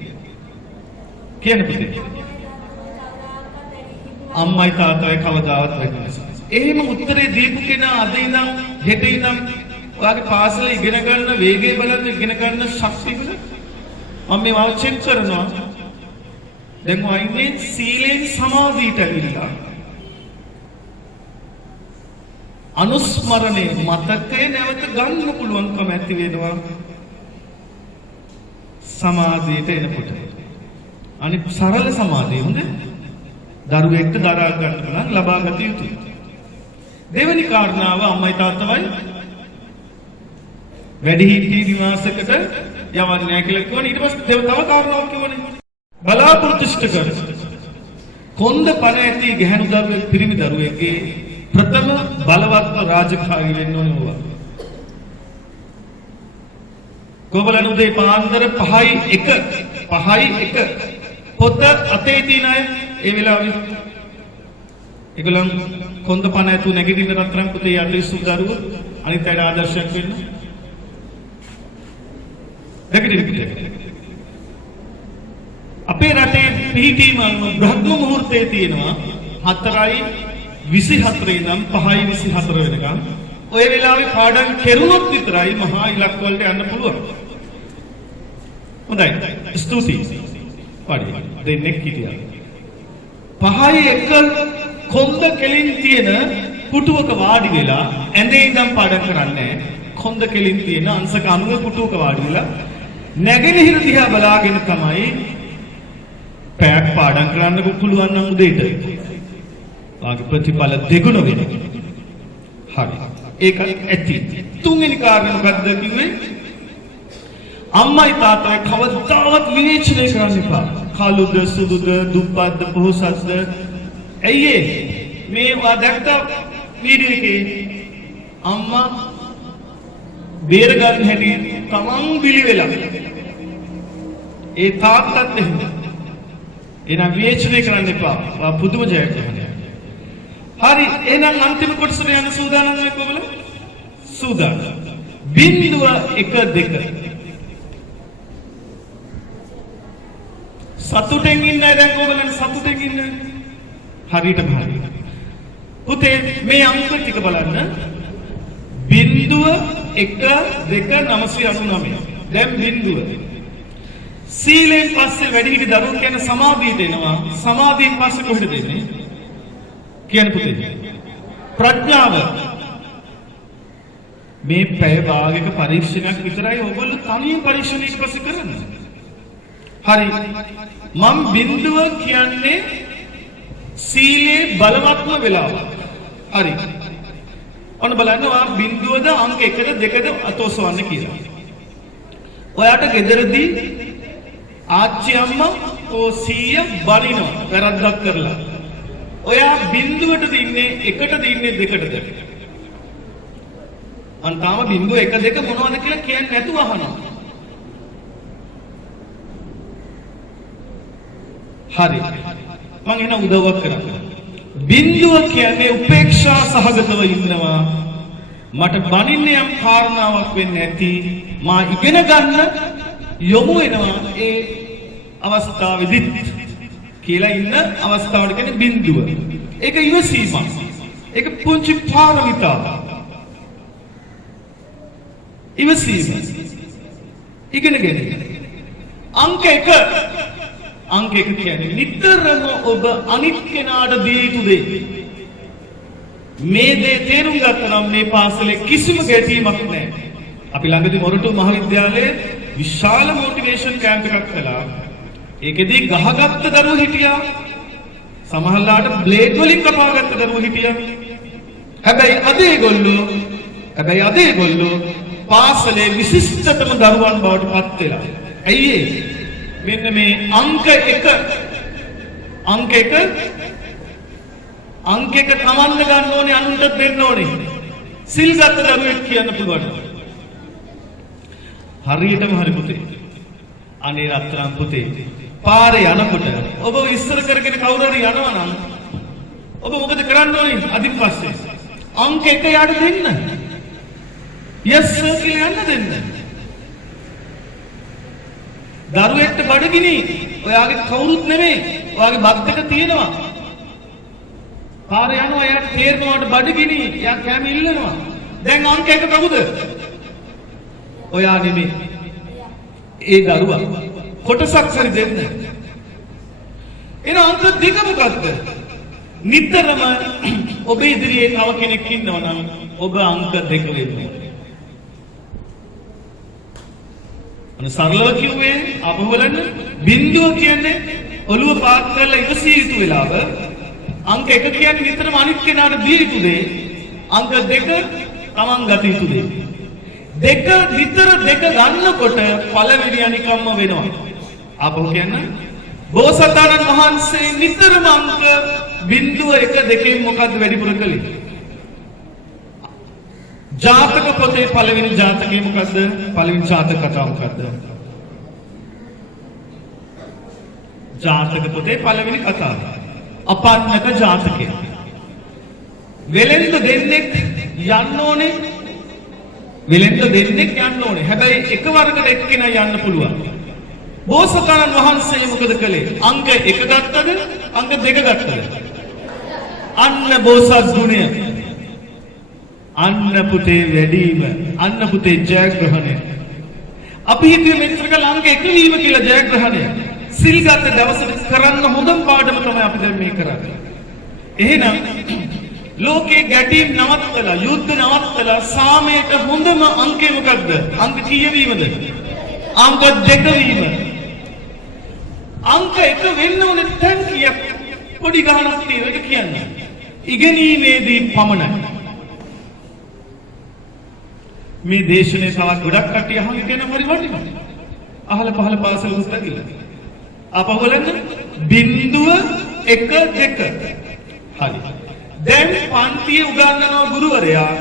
කියන්නේ පුතේ. අම්මයි තාත්තයි කවදාවත් වෙන්නේ නැහැ. එහෙම උත්තරේ දීපු කෙනා අද ඉඳන් හෙට ඉඳන් ඔයාගේ පාසලේ ඉගෙන ගන්න වේගය බලන්න ඉගෙන ගන්න ශක්තිය මම මේව චෙක් කරනවා. දැන් වයින්නේ සීලෙන් සමාධියට ඇවිල්ලා අනුස්මරණය මතකේ නැවත ගන්න පුළුවන්කම ඇති වෙනවා සමාධියට එනකොට. අනිත් සරල සමාධිය හොඳ දරුවෙක්ට දරා ගන්න නම් ලබා ගත යුතුයි. දෙවෙනි කාරණාව අම්මයි තාත්තවයි වැඩිහිටි නිවාසයකට යවන්නේ නැහැ කියලා කිව්වනේ. ඊට පස්සේ තව කාරණාවක් කිව්වනේ. බලාපොරොත්තු කර කොන්ද පණ ඇති ගැහැණු දරුවෙක් පිරිමි දරුවෙක්ගේ ප්‍රථම බලවත්ම රාජකාරී වෙන්න ඕනේ. කොබලන උදේ පාන්දර 5:01 පොත අතේ තියන අය ඒ වෙලාවේ ඒගොල්ලන් කොන්ද පණ ඇතු නැගිටින රත්තරන් පුතේ යට ඉස්සු දරුවෝ අනිත් අයට ආදර්ශයක් වෙන්න. නැගිටින්න අපේ රටේ පිහිටීම බ්‍රහ්ම මුහුර්තයේ තියෙනවා 4:24 ඉඳන් 5:24 වෙනකම්. ඔය වෙලාවේ පාඩම් කෙරුවොත් විතරයි මහා ඉලක්ක වලට යන්න පුළුවන්. හොඳයි. ස්තුතියි. පාඩි දෙන්නෙක් හිටියා. 5:01 කොන්ද කෙලින් තියෙන පුටුවක වාඩි වෙලා ඇඳේ ඉඳන් පාඩම් කරන්නේ කොන්ද කෙලින් තියෙන අංශක 90 පුටුවක වාඩි වෙලා නැගෙනහිර දිහා බලාගෙන තමයි පැයක් පාඩම් කරන්න පුළුවන් නම් උදේට. වාගේ ප්‍රතිඵල දෙගුණ වෙනවා. හරි. ඒක ඇති. තුන්වෙනි කාරණේ මොකද්ද කිව්වේ? අම්මයි තාත්තයි කවදාවත් විවේචනය කරන්න එපා. කළුද සුදුද දුප්පත්ද පොහොසත්ද. ඇයි මේ දැක්ක වීඩියෝ එකේ අම්මා බේර ගන්න හැටි තමන් බිලි වෙලා. ඒ තාත්තත් එහෙම. එහෙනම් විවේචනය කරන්න එපා. පුදුම ජයග්‍රහණයක්. හරි එහෙනම් අන්තිම කොටසට යන සූදානම් වෙයි කොබල? සූදානම්. 0.12 සතුටෙන් ඉන්නයි දැන් කොබලන් සතුටෙන් ඉන්න. හරියටම හරි. පුතේ මේ අංක ටික බලන්න. 0.1299 දැන් 0. සීලෙන් පස්සේ වැඩිහිටි දරුවෝ කියන සමාධියට එනවා. සමාධියෙන් පස්සේ කොහෙද දෙන්නේ? කියන පුතේ. ප්‍රඥාව. මේ පැය භාගයක පරීක්ෂණයක් විතරයි ඔයගොල්ලෝ තනියෙන් පරීක්ෂණ ඊට පස්සේ කරන්නේ. හරි. මම 0 කියන්නේ සීලේ බලවත්ම වෙලාව. හරි. ඔන්න බලන්න ඔයා 0ද අංක 1ද 2ද අතෝසවන්න කියලා. ඔයාට ගෙදරදී ආච්චි අම්මා ඕ සීය බලිනවා වැරද්දක් කරලා. ඔයා 0ටද ඉන්නේ 1ටද ඉන්නේ 2ටද? අන්තාම 0 1 2 මොනවද කියලා කියන්නේ නැතුව අහනවා. හරි. මම එන උදව්වක් කරා. 0 කියන්නේ උපේක්ෂා සහගතව ඉන්නවා. මට බනින්න යම් කාරණාවක් වෙන්නේ නැති මා ඉගෙන ගන්න යොමු වෙනවා ඒ අවස්ථාවේදී කියලා ඉන්න අවස්ථාවට කියන්නේ 0. ඒක ඉවසීමක්. ඒක පුංචි පාරමිතාවක්. ඉවසීම. ඉගෙන ගැනීම. අංක 1 කියන්නේ නිතරම ඔබ අනිත් කෙනාට දිය යුතු දේ. මේ දේ තේරුම් ගත්තනම් මේ පාසලේ කිසිම ගැටීමක් නැහැ. අපි ළඟදී මොරටු මහවිද්‍යාලයේ විශාල මොටිවේෂන් කැම්ප් එකක් කළා. ඒකෙදී ගහගත්ත දරුවෝ හිටියා. සමහරලාට බ්ලේඩ් වලින් කපාගත්ත දරුවෝ හිටියා. හැබැයි අද ඒගොල්ලෝ පාසලේ විශිෂ්ටතම දරුවන් බවට පත් වෙලා. ඇයි ඒ? මෙන්න මේ අංක 1 තමන්න ගන්න ඕනේ, අනුන්ට දෙන්න ඕනේ. සිල් ගත්ත දරුවෙක් කියන්න පුළුවන්. හරියටම හරි පුතේ. අනේ රත්තරන් පුතේ. පාරේ යනකොට ඔබ ඉස්සර කරගෙන කවුරු හරි යනවා නම් ඔබ මොකද කරන්න ඕනේ? අදින් පස්සේ අංක 1 යාට දෙන්න. yes sir කියලා යන්න දෙන්න. දරුවෙක්ට බඩගිනි. ඔයාගේ කවුරුත් නෙමෙයි. ඔයාගේ බත් එක තියෙනවා. පාරේ යනවා, එයාට තේරෙනවාට බඩගිනි. එයා කැම ඉල්ලනවා. දැන් අංක 1 කවුද? ඔයා නෙමෙයි. ඒ දරුවා. කොටසක් හරි දෙන්න. එන අංක 2 මොකද්ද? නිතරම ඔබ ඉදිරියේ තව කෙනෙක් ඉන්නවා නම් ඔබ අංක 2 වෙන්න. අන සරලව කිව්වේ අපහු බලන්න බිඳුව කියන්නේ ඔළුව පාත් කරලා ඉවසිය යුතු වෙලාව. අංක 1 කියන්නේ නිතරම අනිත් කෙනාට දිය යුතු දේ. අංක 2 තමන් ගත යුතු දේ. දෙක නිතර දෙක ගන්නකොට පළවෙනි අනිකම්ම වෙනවා. අපහු කියන්න බෝසතාණන් වහන්සේ නිතරම අංක 0.1 2 මොකද්ද වැඩිපුර කළේ? ජාතක පොතේ පළවෙනි ජාතකය මොකද්ද? පළවෙනි ජාතක කතාව මොකද්ද? ජාතක පොතේ පළවෙනි කතාව. අපන්නක ජාතකය. වෙලෙන්ද දෙන්නෙක් යන්න ඕනේ. හැබැයි එක වරකට එක්කෙනා යන්න පුළුවන්. බෝසතාණන් වහන්සේ මොකද කළේ? අංක 1 ගත්තද? අංක 2 ගත්තද? අන්න බෝසත් ගුණය. අන්න පුතේ වැඩිම, අන්න පුතේ ජයග්‍රහණය. අපි හිතුවේ මෙච්චර කල් අංක 1 වීම කියලා ජයග්‍රහණය. සිල් ගත දවසේ කරන්න හොඳම පාඩම තමයි අපි දැන් මේ කරන්නේ. එහෙනම් ලෝකේ ගැටීම් නවත්තලා, යුද්ධ නවත්තලා සාමයට හොඳම අංකය මොකක්ද? අංක කීය වීමද? අංක 2 වීම. අංක 1 වෙන්න ඕනේ තැන් කීයක්? පොඩි ගණනක් තියෙනවා කියන්නේ. ඉගෙනීමේදී පමණයි. මේ දේශනේ තවත් ගොඩක් කට්ටිය අහන්න කියන හරි වටිනවා. අහල පහල පාසල උස්ලා කියලා. අපව බලන්න 0.1 2. හරි. දැන් පන්තියේ උගන්වන ගුරුවරයා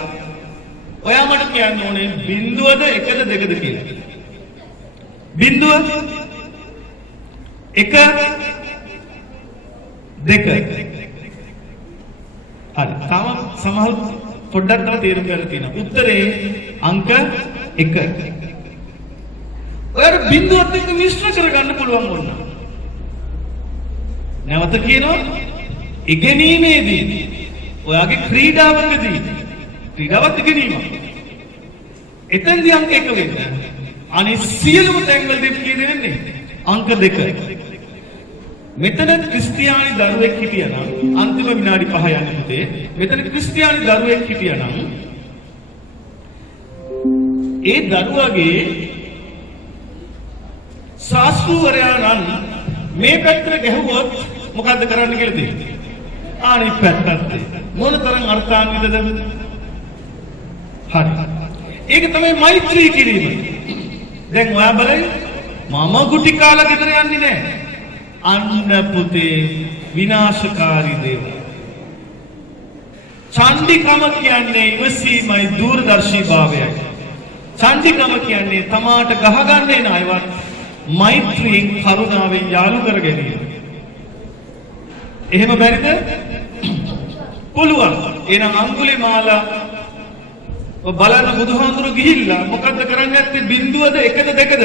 ඔයා මට කියන්න ඕනේ 0ද 1ද 2ද කියලා. 0 1 2. හරි. තාම සමහර පොඩ්ඩක් තව තේරුම් ගන්න තියෙනවා. උත්තරේ අංක 1. ඔයාට බිඳුවත් එක්ක මිශ්‍ර කරගන්න පුළුවන් වුණා. නැවත කියනවා ඉගෙනීමේදී ඔයාගේ ක්‍රීඩාවකදී ක්‍රීඩාවත් ඉගෙනීමක්. එතෙන්දී අංක 1 වෙන්න. අනිත් සියලුම තැන්වලදී කියන්නේ අංක 2. මෙතන ක්‍රිස්තියානි දරුවෙක් හිටියනම් අන්තිම විනාඩි 5 යන පුතේ මෙතන ක්‍රිස්තියානි දරුවෙක් හිටියනම් ඒ දරුවාගේ ශාස්ත්‍රවරයා නම් මේ පැත්තට ගැහුවොත් මොකද්ද කරන්න කියලා තියෙන්නේ? අනිත් පැත්තට මොනතරම් අර්ථාන්විතද? හරි. ඒක තමයි මෛත්‍රී කිරීම. දැන් ඔයා බලන්න මම ගුටි කාලා ගෙදර යන්නේ නැහැ. අන්න පුතේ විනාශකාරී දේවල්. චණ්ඩිකම කියන්නේ ඉවසීමයි දූරදර්ශී භාවයයි. චණ්ඩිකම කියන්නේ තමාට ගහගන්න එන අයවත් මෛත්‍රියෙන් කරුණාවෙන් යාළු කර ගැනීම. එහෙම බැරිද? පුළුවන්. එහෙනම් අඟුලිමාලා බලන්න බුදුහාමුදුරු ගිහිල්ලා මොකද්ද කරන්නේ නැත්තේ? 0ද 1ද 2ද?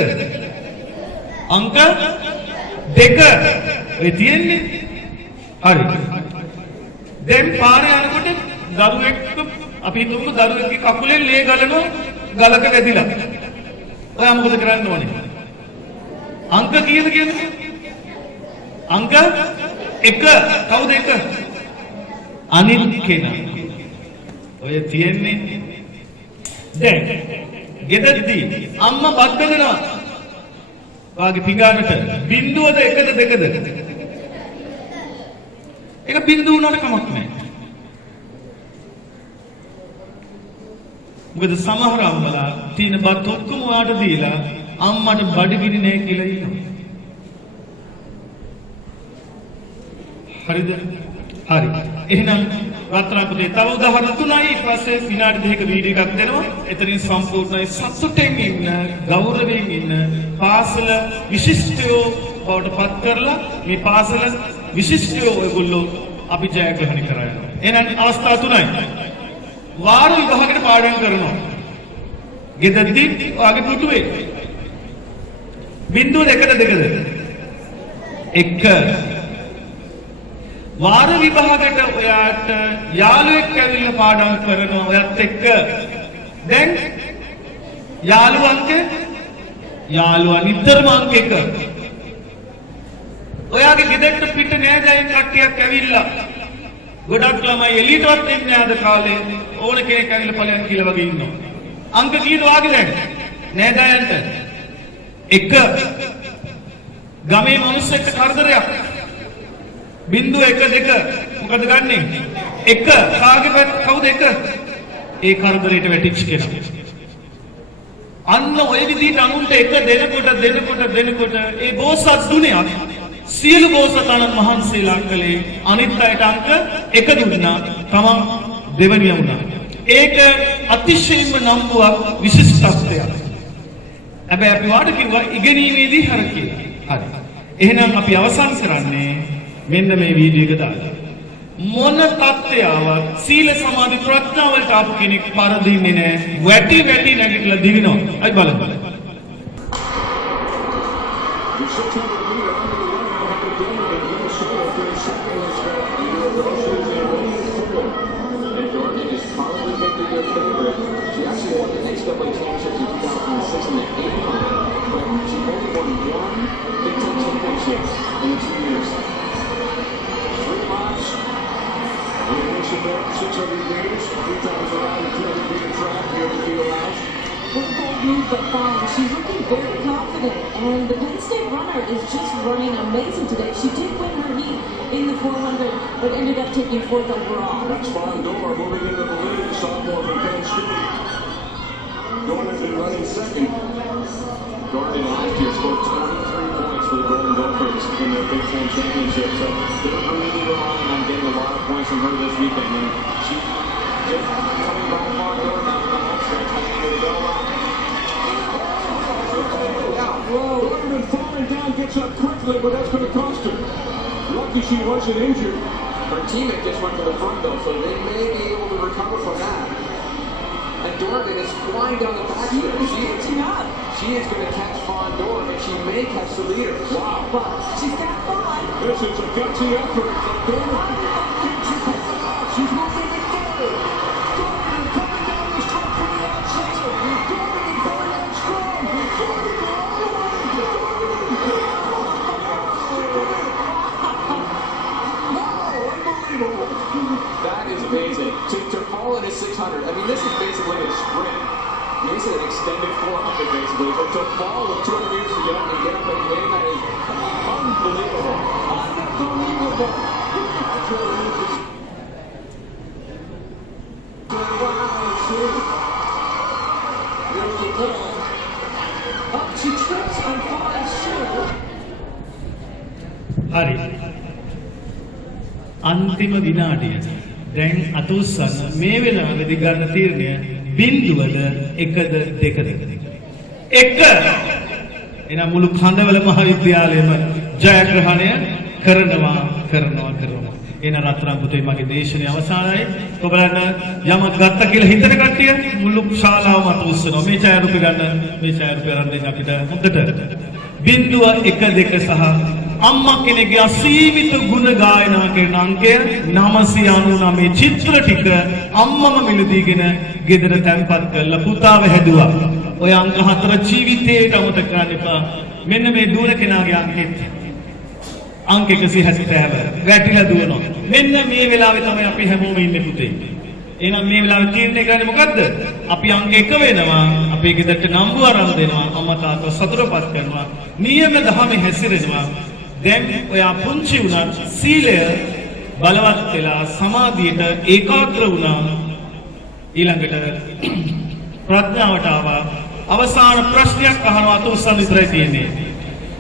අංක 2. ඔය තියෙන්නේ. හරි. දැන් පාරේ යනකොට දරුවෙක් අපි හිතමු දරුවෙක්ගේ කකුලේ ලේ ගලනවා ගලක වැදිලා. ඔයා මොකද කරන්න ඕනේ? අංක කීයද කියන්නේ? අංක 1. කවුද 1? අනිල් කෙනා. ඔය තියන්නේ දැන් ගෙදරදී අම්මා බත් බෙදනවා. වාගේ පිඟානට බිඳුවද 1ද 2ද? ඒක බිඳුව උනට කමක් නැහැ. මොකද සමහර අම්මලා තියෙන බත් ඔක්කොම වාට දීලා අම්මට බඩගිනි නැහැ කියලා ඉන්නවා. හරිද? හරි. එහෙනම් රත්නා පුතේ තව උදාහරණ 3යි ඊට පස්සේ විනාඩි 2ක වීඩියෝ එකක් දෙනවා. එතනින් සම්පූර්ණයි සතුටෙන් ඉන්න, ගෞරවයෙන් ඉන්න පාසල විශිෂ්ටයෝ බවට පත් කරලා මේ පාසල විශිෂ්ටයෝ ඔයගොල්ලෝ අපි ජයග්‍රහණය කරගන්නවා. එහෙනම් අවස්ථා 3යි. වාර විභාගයට පාඩම් කරනවා. ගෙදරදී ඔයාගේ පුටුවේ බිඳුව 2ද 2ද? 1. වාර විභාගයට ඔයාට යාළුවෙක් ඇවිල්ලා පාඩම් කරනවා ඔයත් එක්ක. දැන් යාළුවා නිතරම අංක 1. ඔයාගේ ගෙදරට පිට නෑදෑයන් කට්ටියක් ඇවිල්ලා ගොඩක් ළමයි එළියටවත් එන්නේ අද කාලේ ඕන කෙනෙක් ඇවිල්ලා ඵලයන් කියලා වගේ ඉන්නවා. අංක කීයද වාගේ දැන්? නෑදෑයන්ට 1. ගමේ මිනිස්සුන්ට කරදරයක්. බිඳුව 1 2 මොකද ගන්නෙ? 1. කාගේ පැත්ත කවුද 1? ඒ කරදරයට වැටිච්ච කෙනා. අන්න ඔය විදිහට අනුන්ට 1 දෙනකොට ඒ බෝසත් දුනියක් සියලු බෝසතාණන් වහන්සේලා කලේ අනිත් අයට අංක 1 දුන්නා. තමන් දෙවනිය වුණා. ඒක අතිශයින්ම නම්බුවක් විශිෂ්ටත්වයක්. හැබැයි අපි වාට කිව්වා ඉගෙනීමේදී හර කියලා. හරි. එහෙනම් අපි අවසන් කරන්නේ මෙන්න මේ වීඩියෝ එක දාලා. මොන තත්ත්වයවත් සීල සමාධි ප්‍රඥාව වලට ආපු කෙනෙක් පරදින්නේ නැහැ. වැටි නැගිටලා දිනනවා. අයි බලන්න. She actually won the next double championship in 2006 in the 800, but she only won one Big Ten championship in 2 years. 3 miles, in addition to 600 meters, 3 times around the 200-meter track here at the field house. With bold move but fine, she's looking very confident, and the Penn State runner is just running amazing today. She did win her heat in the 400, but ended up taking 4th overall. That's Fondor moving into the lead, the sophomore from Penn State. Dorman been running second. Dorman last year scored 23 points for the Golden Gophers in their Big Ten championship, so they're really relying on getting a lot of points from her this weekend. And she just coming back Fondor now in the home stretch, heading to the bell line. Whoa, Dorman falling down, gets up quickly, but that's going to cost her. Lucky she wasn't injured. Her teammate just went to the front though, so they may be able to recover from that. And Dorgan is flying down the back here. She is going to catch Fondor, and she may catch the leader. Wow. But she's got 5. This is a gutsy effort. Dorgan, she's moving in third. Dorgan coming down the strong from the outside. Dorgan going on strong. Dorgan all the way. That is amazing. To fall in a 600, I mean, this is basically a sprint. This is an extended 400, basically. But to fall with 200 meters to get up and win, that is unbelievable. Unbelievable. Up, she trips and falls short. හරි. අන්තිම විනාඩිය. දැන් අතුස්සන මේ වෙලාවේදී ගන්න තීරණය බිඳුවද 1ද 2ද? 1. එනම් මුළු කඳවල මහවිද්‍යාලයේම ජයග්‍රහණය කරනවා. එන රත්නම් පුතේ මගේ දේශනේ අවසానයි. ඔබලන්න යමක් ගත්ත කියලා හිතන කට්ටිය මුළු ශාලාවම අතුස්සනවා. මේ ඡායාරූපය ගන්න. මේ ඡායාරූපය අරන් දෙන්න අපිට හොඳට. බිඳුව 1 2 සහ අම්මා කෙනෙක්ගේ අසීමිත ගුණ ගායනා කරන අංකය 999 චිත්‍ර ටික අම්මම මිලදීගෙන ගෙදර තැන්පත් කරලා පුතාව හැදුවා. ඔය අංක 4 ජීවිතේට අමතක කරන්න එපා. මෙන්න මේ දුර කෙනාගේ අංකෙත් අංක 170 වැටිලා දුවනවා. මෙන්න මේ වෙලාවේ තමයි අපි හැමෝම ඉන්නේ පුතේ. එහෙනම් මේ වෙලාවේ තීරණය කරන්නේ මොකද්ද? අපි අංක 1 වෙනවා. අපේ ගෙදරට නම්බු අරන් දෙනවා. අම්මා තාත්තා සතුටපත් කරනවා. නියම දහමේ හැසිරෙනවා. දැන් ඔයා පුංචි වුණත් සීලය බලවත් වෙලා සමාධියට ඒකාග්‍ර වුණා. ඊළඟට ප්‍රඥාවට ආවා. අවසාන ප්‍රශ්නයක් අහනවා අත උස්සන් විතරයි තියෙන්නේ.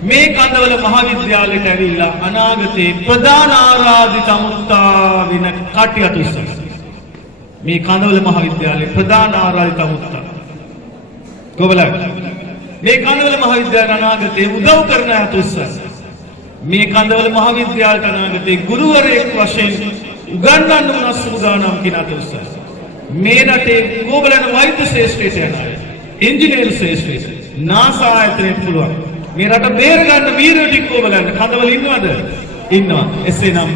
මේ කන්දවල මහාවිද්‍යාලයට ඇවිල්ලා අනාගතේ ප්‍රධාන ආරාධිත අමුත්තා වෙන කට්ටිය අත උස්සන්. මේ කන්දවල මහාවිද්‍යාලේ ප්‍රධාන ආරාධිත අමුත්තා. ගොබලක්. මේ කන්දවල මහාවිද්‍යාලේ අනාගතේ උදව් කරන අත උස්සන්. මේ කන්දවල මහාවිද්‍යාලයට අනාගතේ ගුරුවරයෙක් වශයෙන් උගන්වන්න උනස් සූදානම් කියන අත උස්සන්. මේ රටේ ගෝබලන වෛද්‍ය ශ්‍රේෂ්ඨයට යනවා. ඉංජිනේරු ශ්‍රේෂ්ඨයට. නාසා ආයතනයට පුළුවන්. මේ රට බේර ගන්න වීරයෝ ටික ගෝබලන්න කඳවල ඉන්නවද? ඉන්නවා. එසේනම්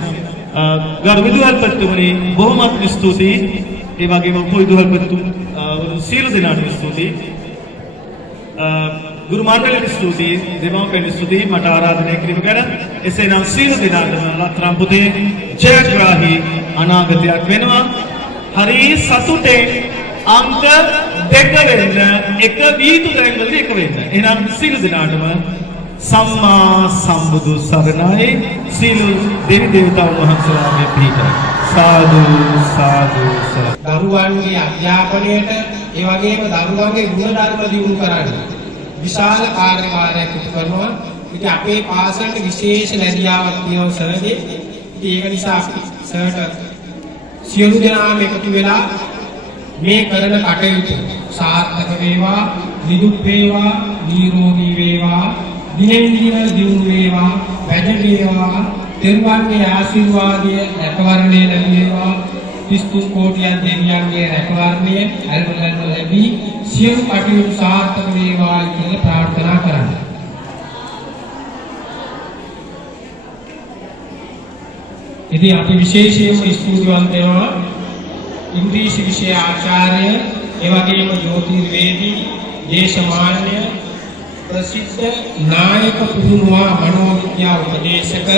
ගරු විදුහල්පතිතුමනි බොහොමත් ස්තුතියි. ඒ වගේම උපවිදුහල්පතිතුමනි සියලු දෙනාට ස්තුතියි. ගුරු මණ්ඩලයට ස්තුතියි. දෙමව්පියන්ට ස්තුතියි මට ආරාධනය කිරීම ගැන. එසේනම් සියලු දෙනාටම ලතරම් පුතේ ජයග්‍රාහී අනාගතයක් වෙනවා. හරි සතුටෙන් අංක 2 වෙන්න එක වීතු දැන්වලදී 1 වෙන්න. එහෙනම් සියලු දෙනාටම සම්මා සම්බුදු සරණයි. සියලු දෙවි දේවතාවුන් වහන්සේලාගේ පිහිටයි. සාදු සාදු සාදු. දරුවන්ගේ අධ්‍යාපනයට ඒ වගේම දරුවන්ගේ ගුණ ධර්ම දියුණු කරන්න විශාල කාර්යභාරයක් ඉටු කරනවා. ඉතින් අපේ පාසලට විශේෂ ලැබියාවක් තියෙනවා සර්ගේ. ඉතින් ඒක නිසා අපි සර්ට සියලු දෙනාම එකතු වෙලා මේ කරන කටයුතු සාර්ථක වේවා, නිදුක් වේවා, නිරෝගී වේවා, දිනෙන් දින දියුණු වේවා, වැඩ වේවා, තෙරුවන්ගේ ආශිර්වාදය රැකවරණය ලැබේවා, 33 කෝටියක් දෙවියන්ගේ රැකවරණය අල්මලන්න ලැබී සියලු කටයුතු සාර්ථක වේවා කියලා ප්‍රාර්ථනා කරනවා. ඉතින් අපි විශේෂයෙන්ම ස්තුතිවන්ත වෙනවා ඉංග්‍රීසි විෂය ආචාර්ය, ඒ වගේම ජ්‍යොතිර්වේදී, දේශමාන්‍ය ප්‍රසිද්ධ නායක පුහුණුවා මනෝවිද්‍යා උපදේශක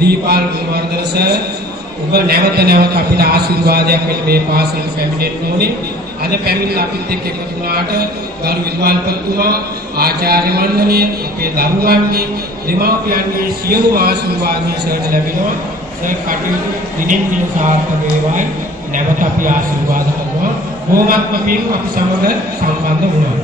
දීපාල් ගුණවර්ධන සර්, ඔබ නැවත නැවත අපිට ආශිර්වාදයක් වෙන්න මේ පාසලට පැමිණෙන්න ඕනේ. අද පැමිණිලා අපිත් එක්ක එකතු වුණාට ගරු විද්වාන්පතිතුමා, ආචාර්ය මණ්ඩලය, අපේ දරුවන්ගේ, දෙමාපියන්ගේ සියලු ආශිර්වාදය සර්ට ලැබෙනවා. සර් කටයුතු දිනෙන් දින සාර්ථක වේවායි නැවත අපි ආශිර්වාද කරනවා. බොහොමත්ම පිං අපි සමග සම්බන්ධ වුණා.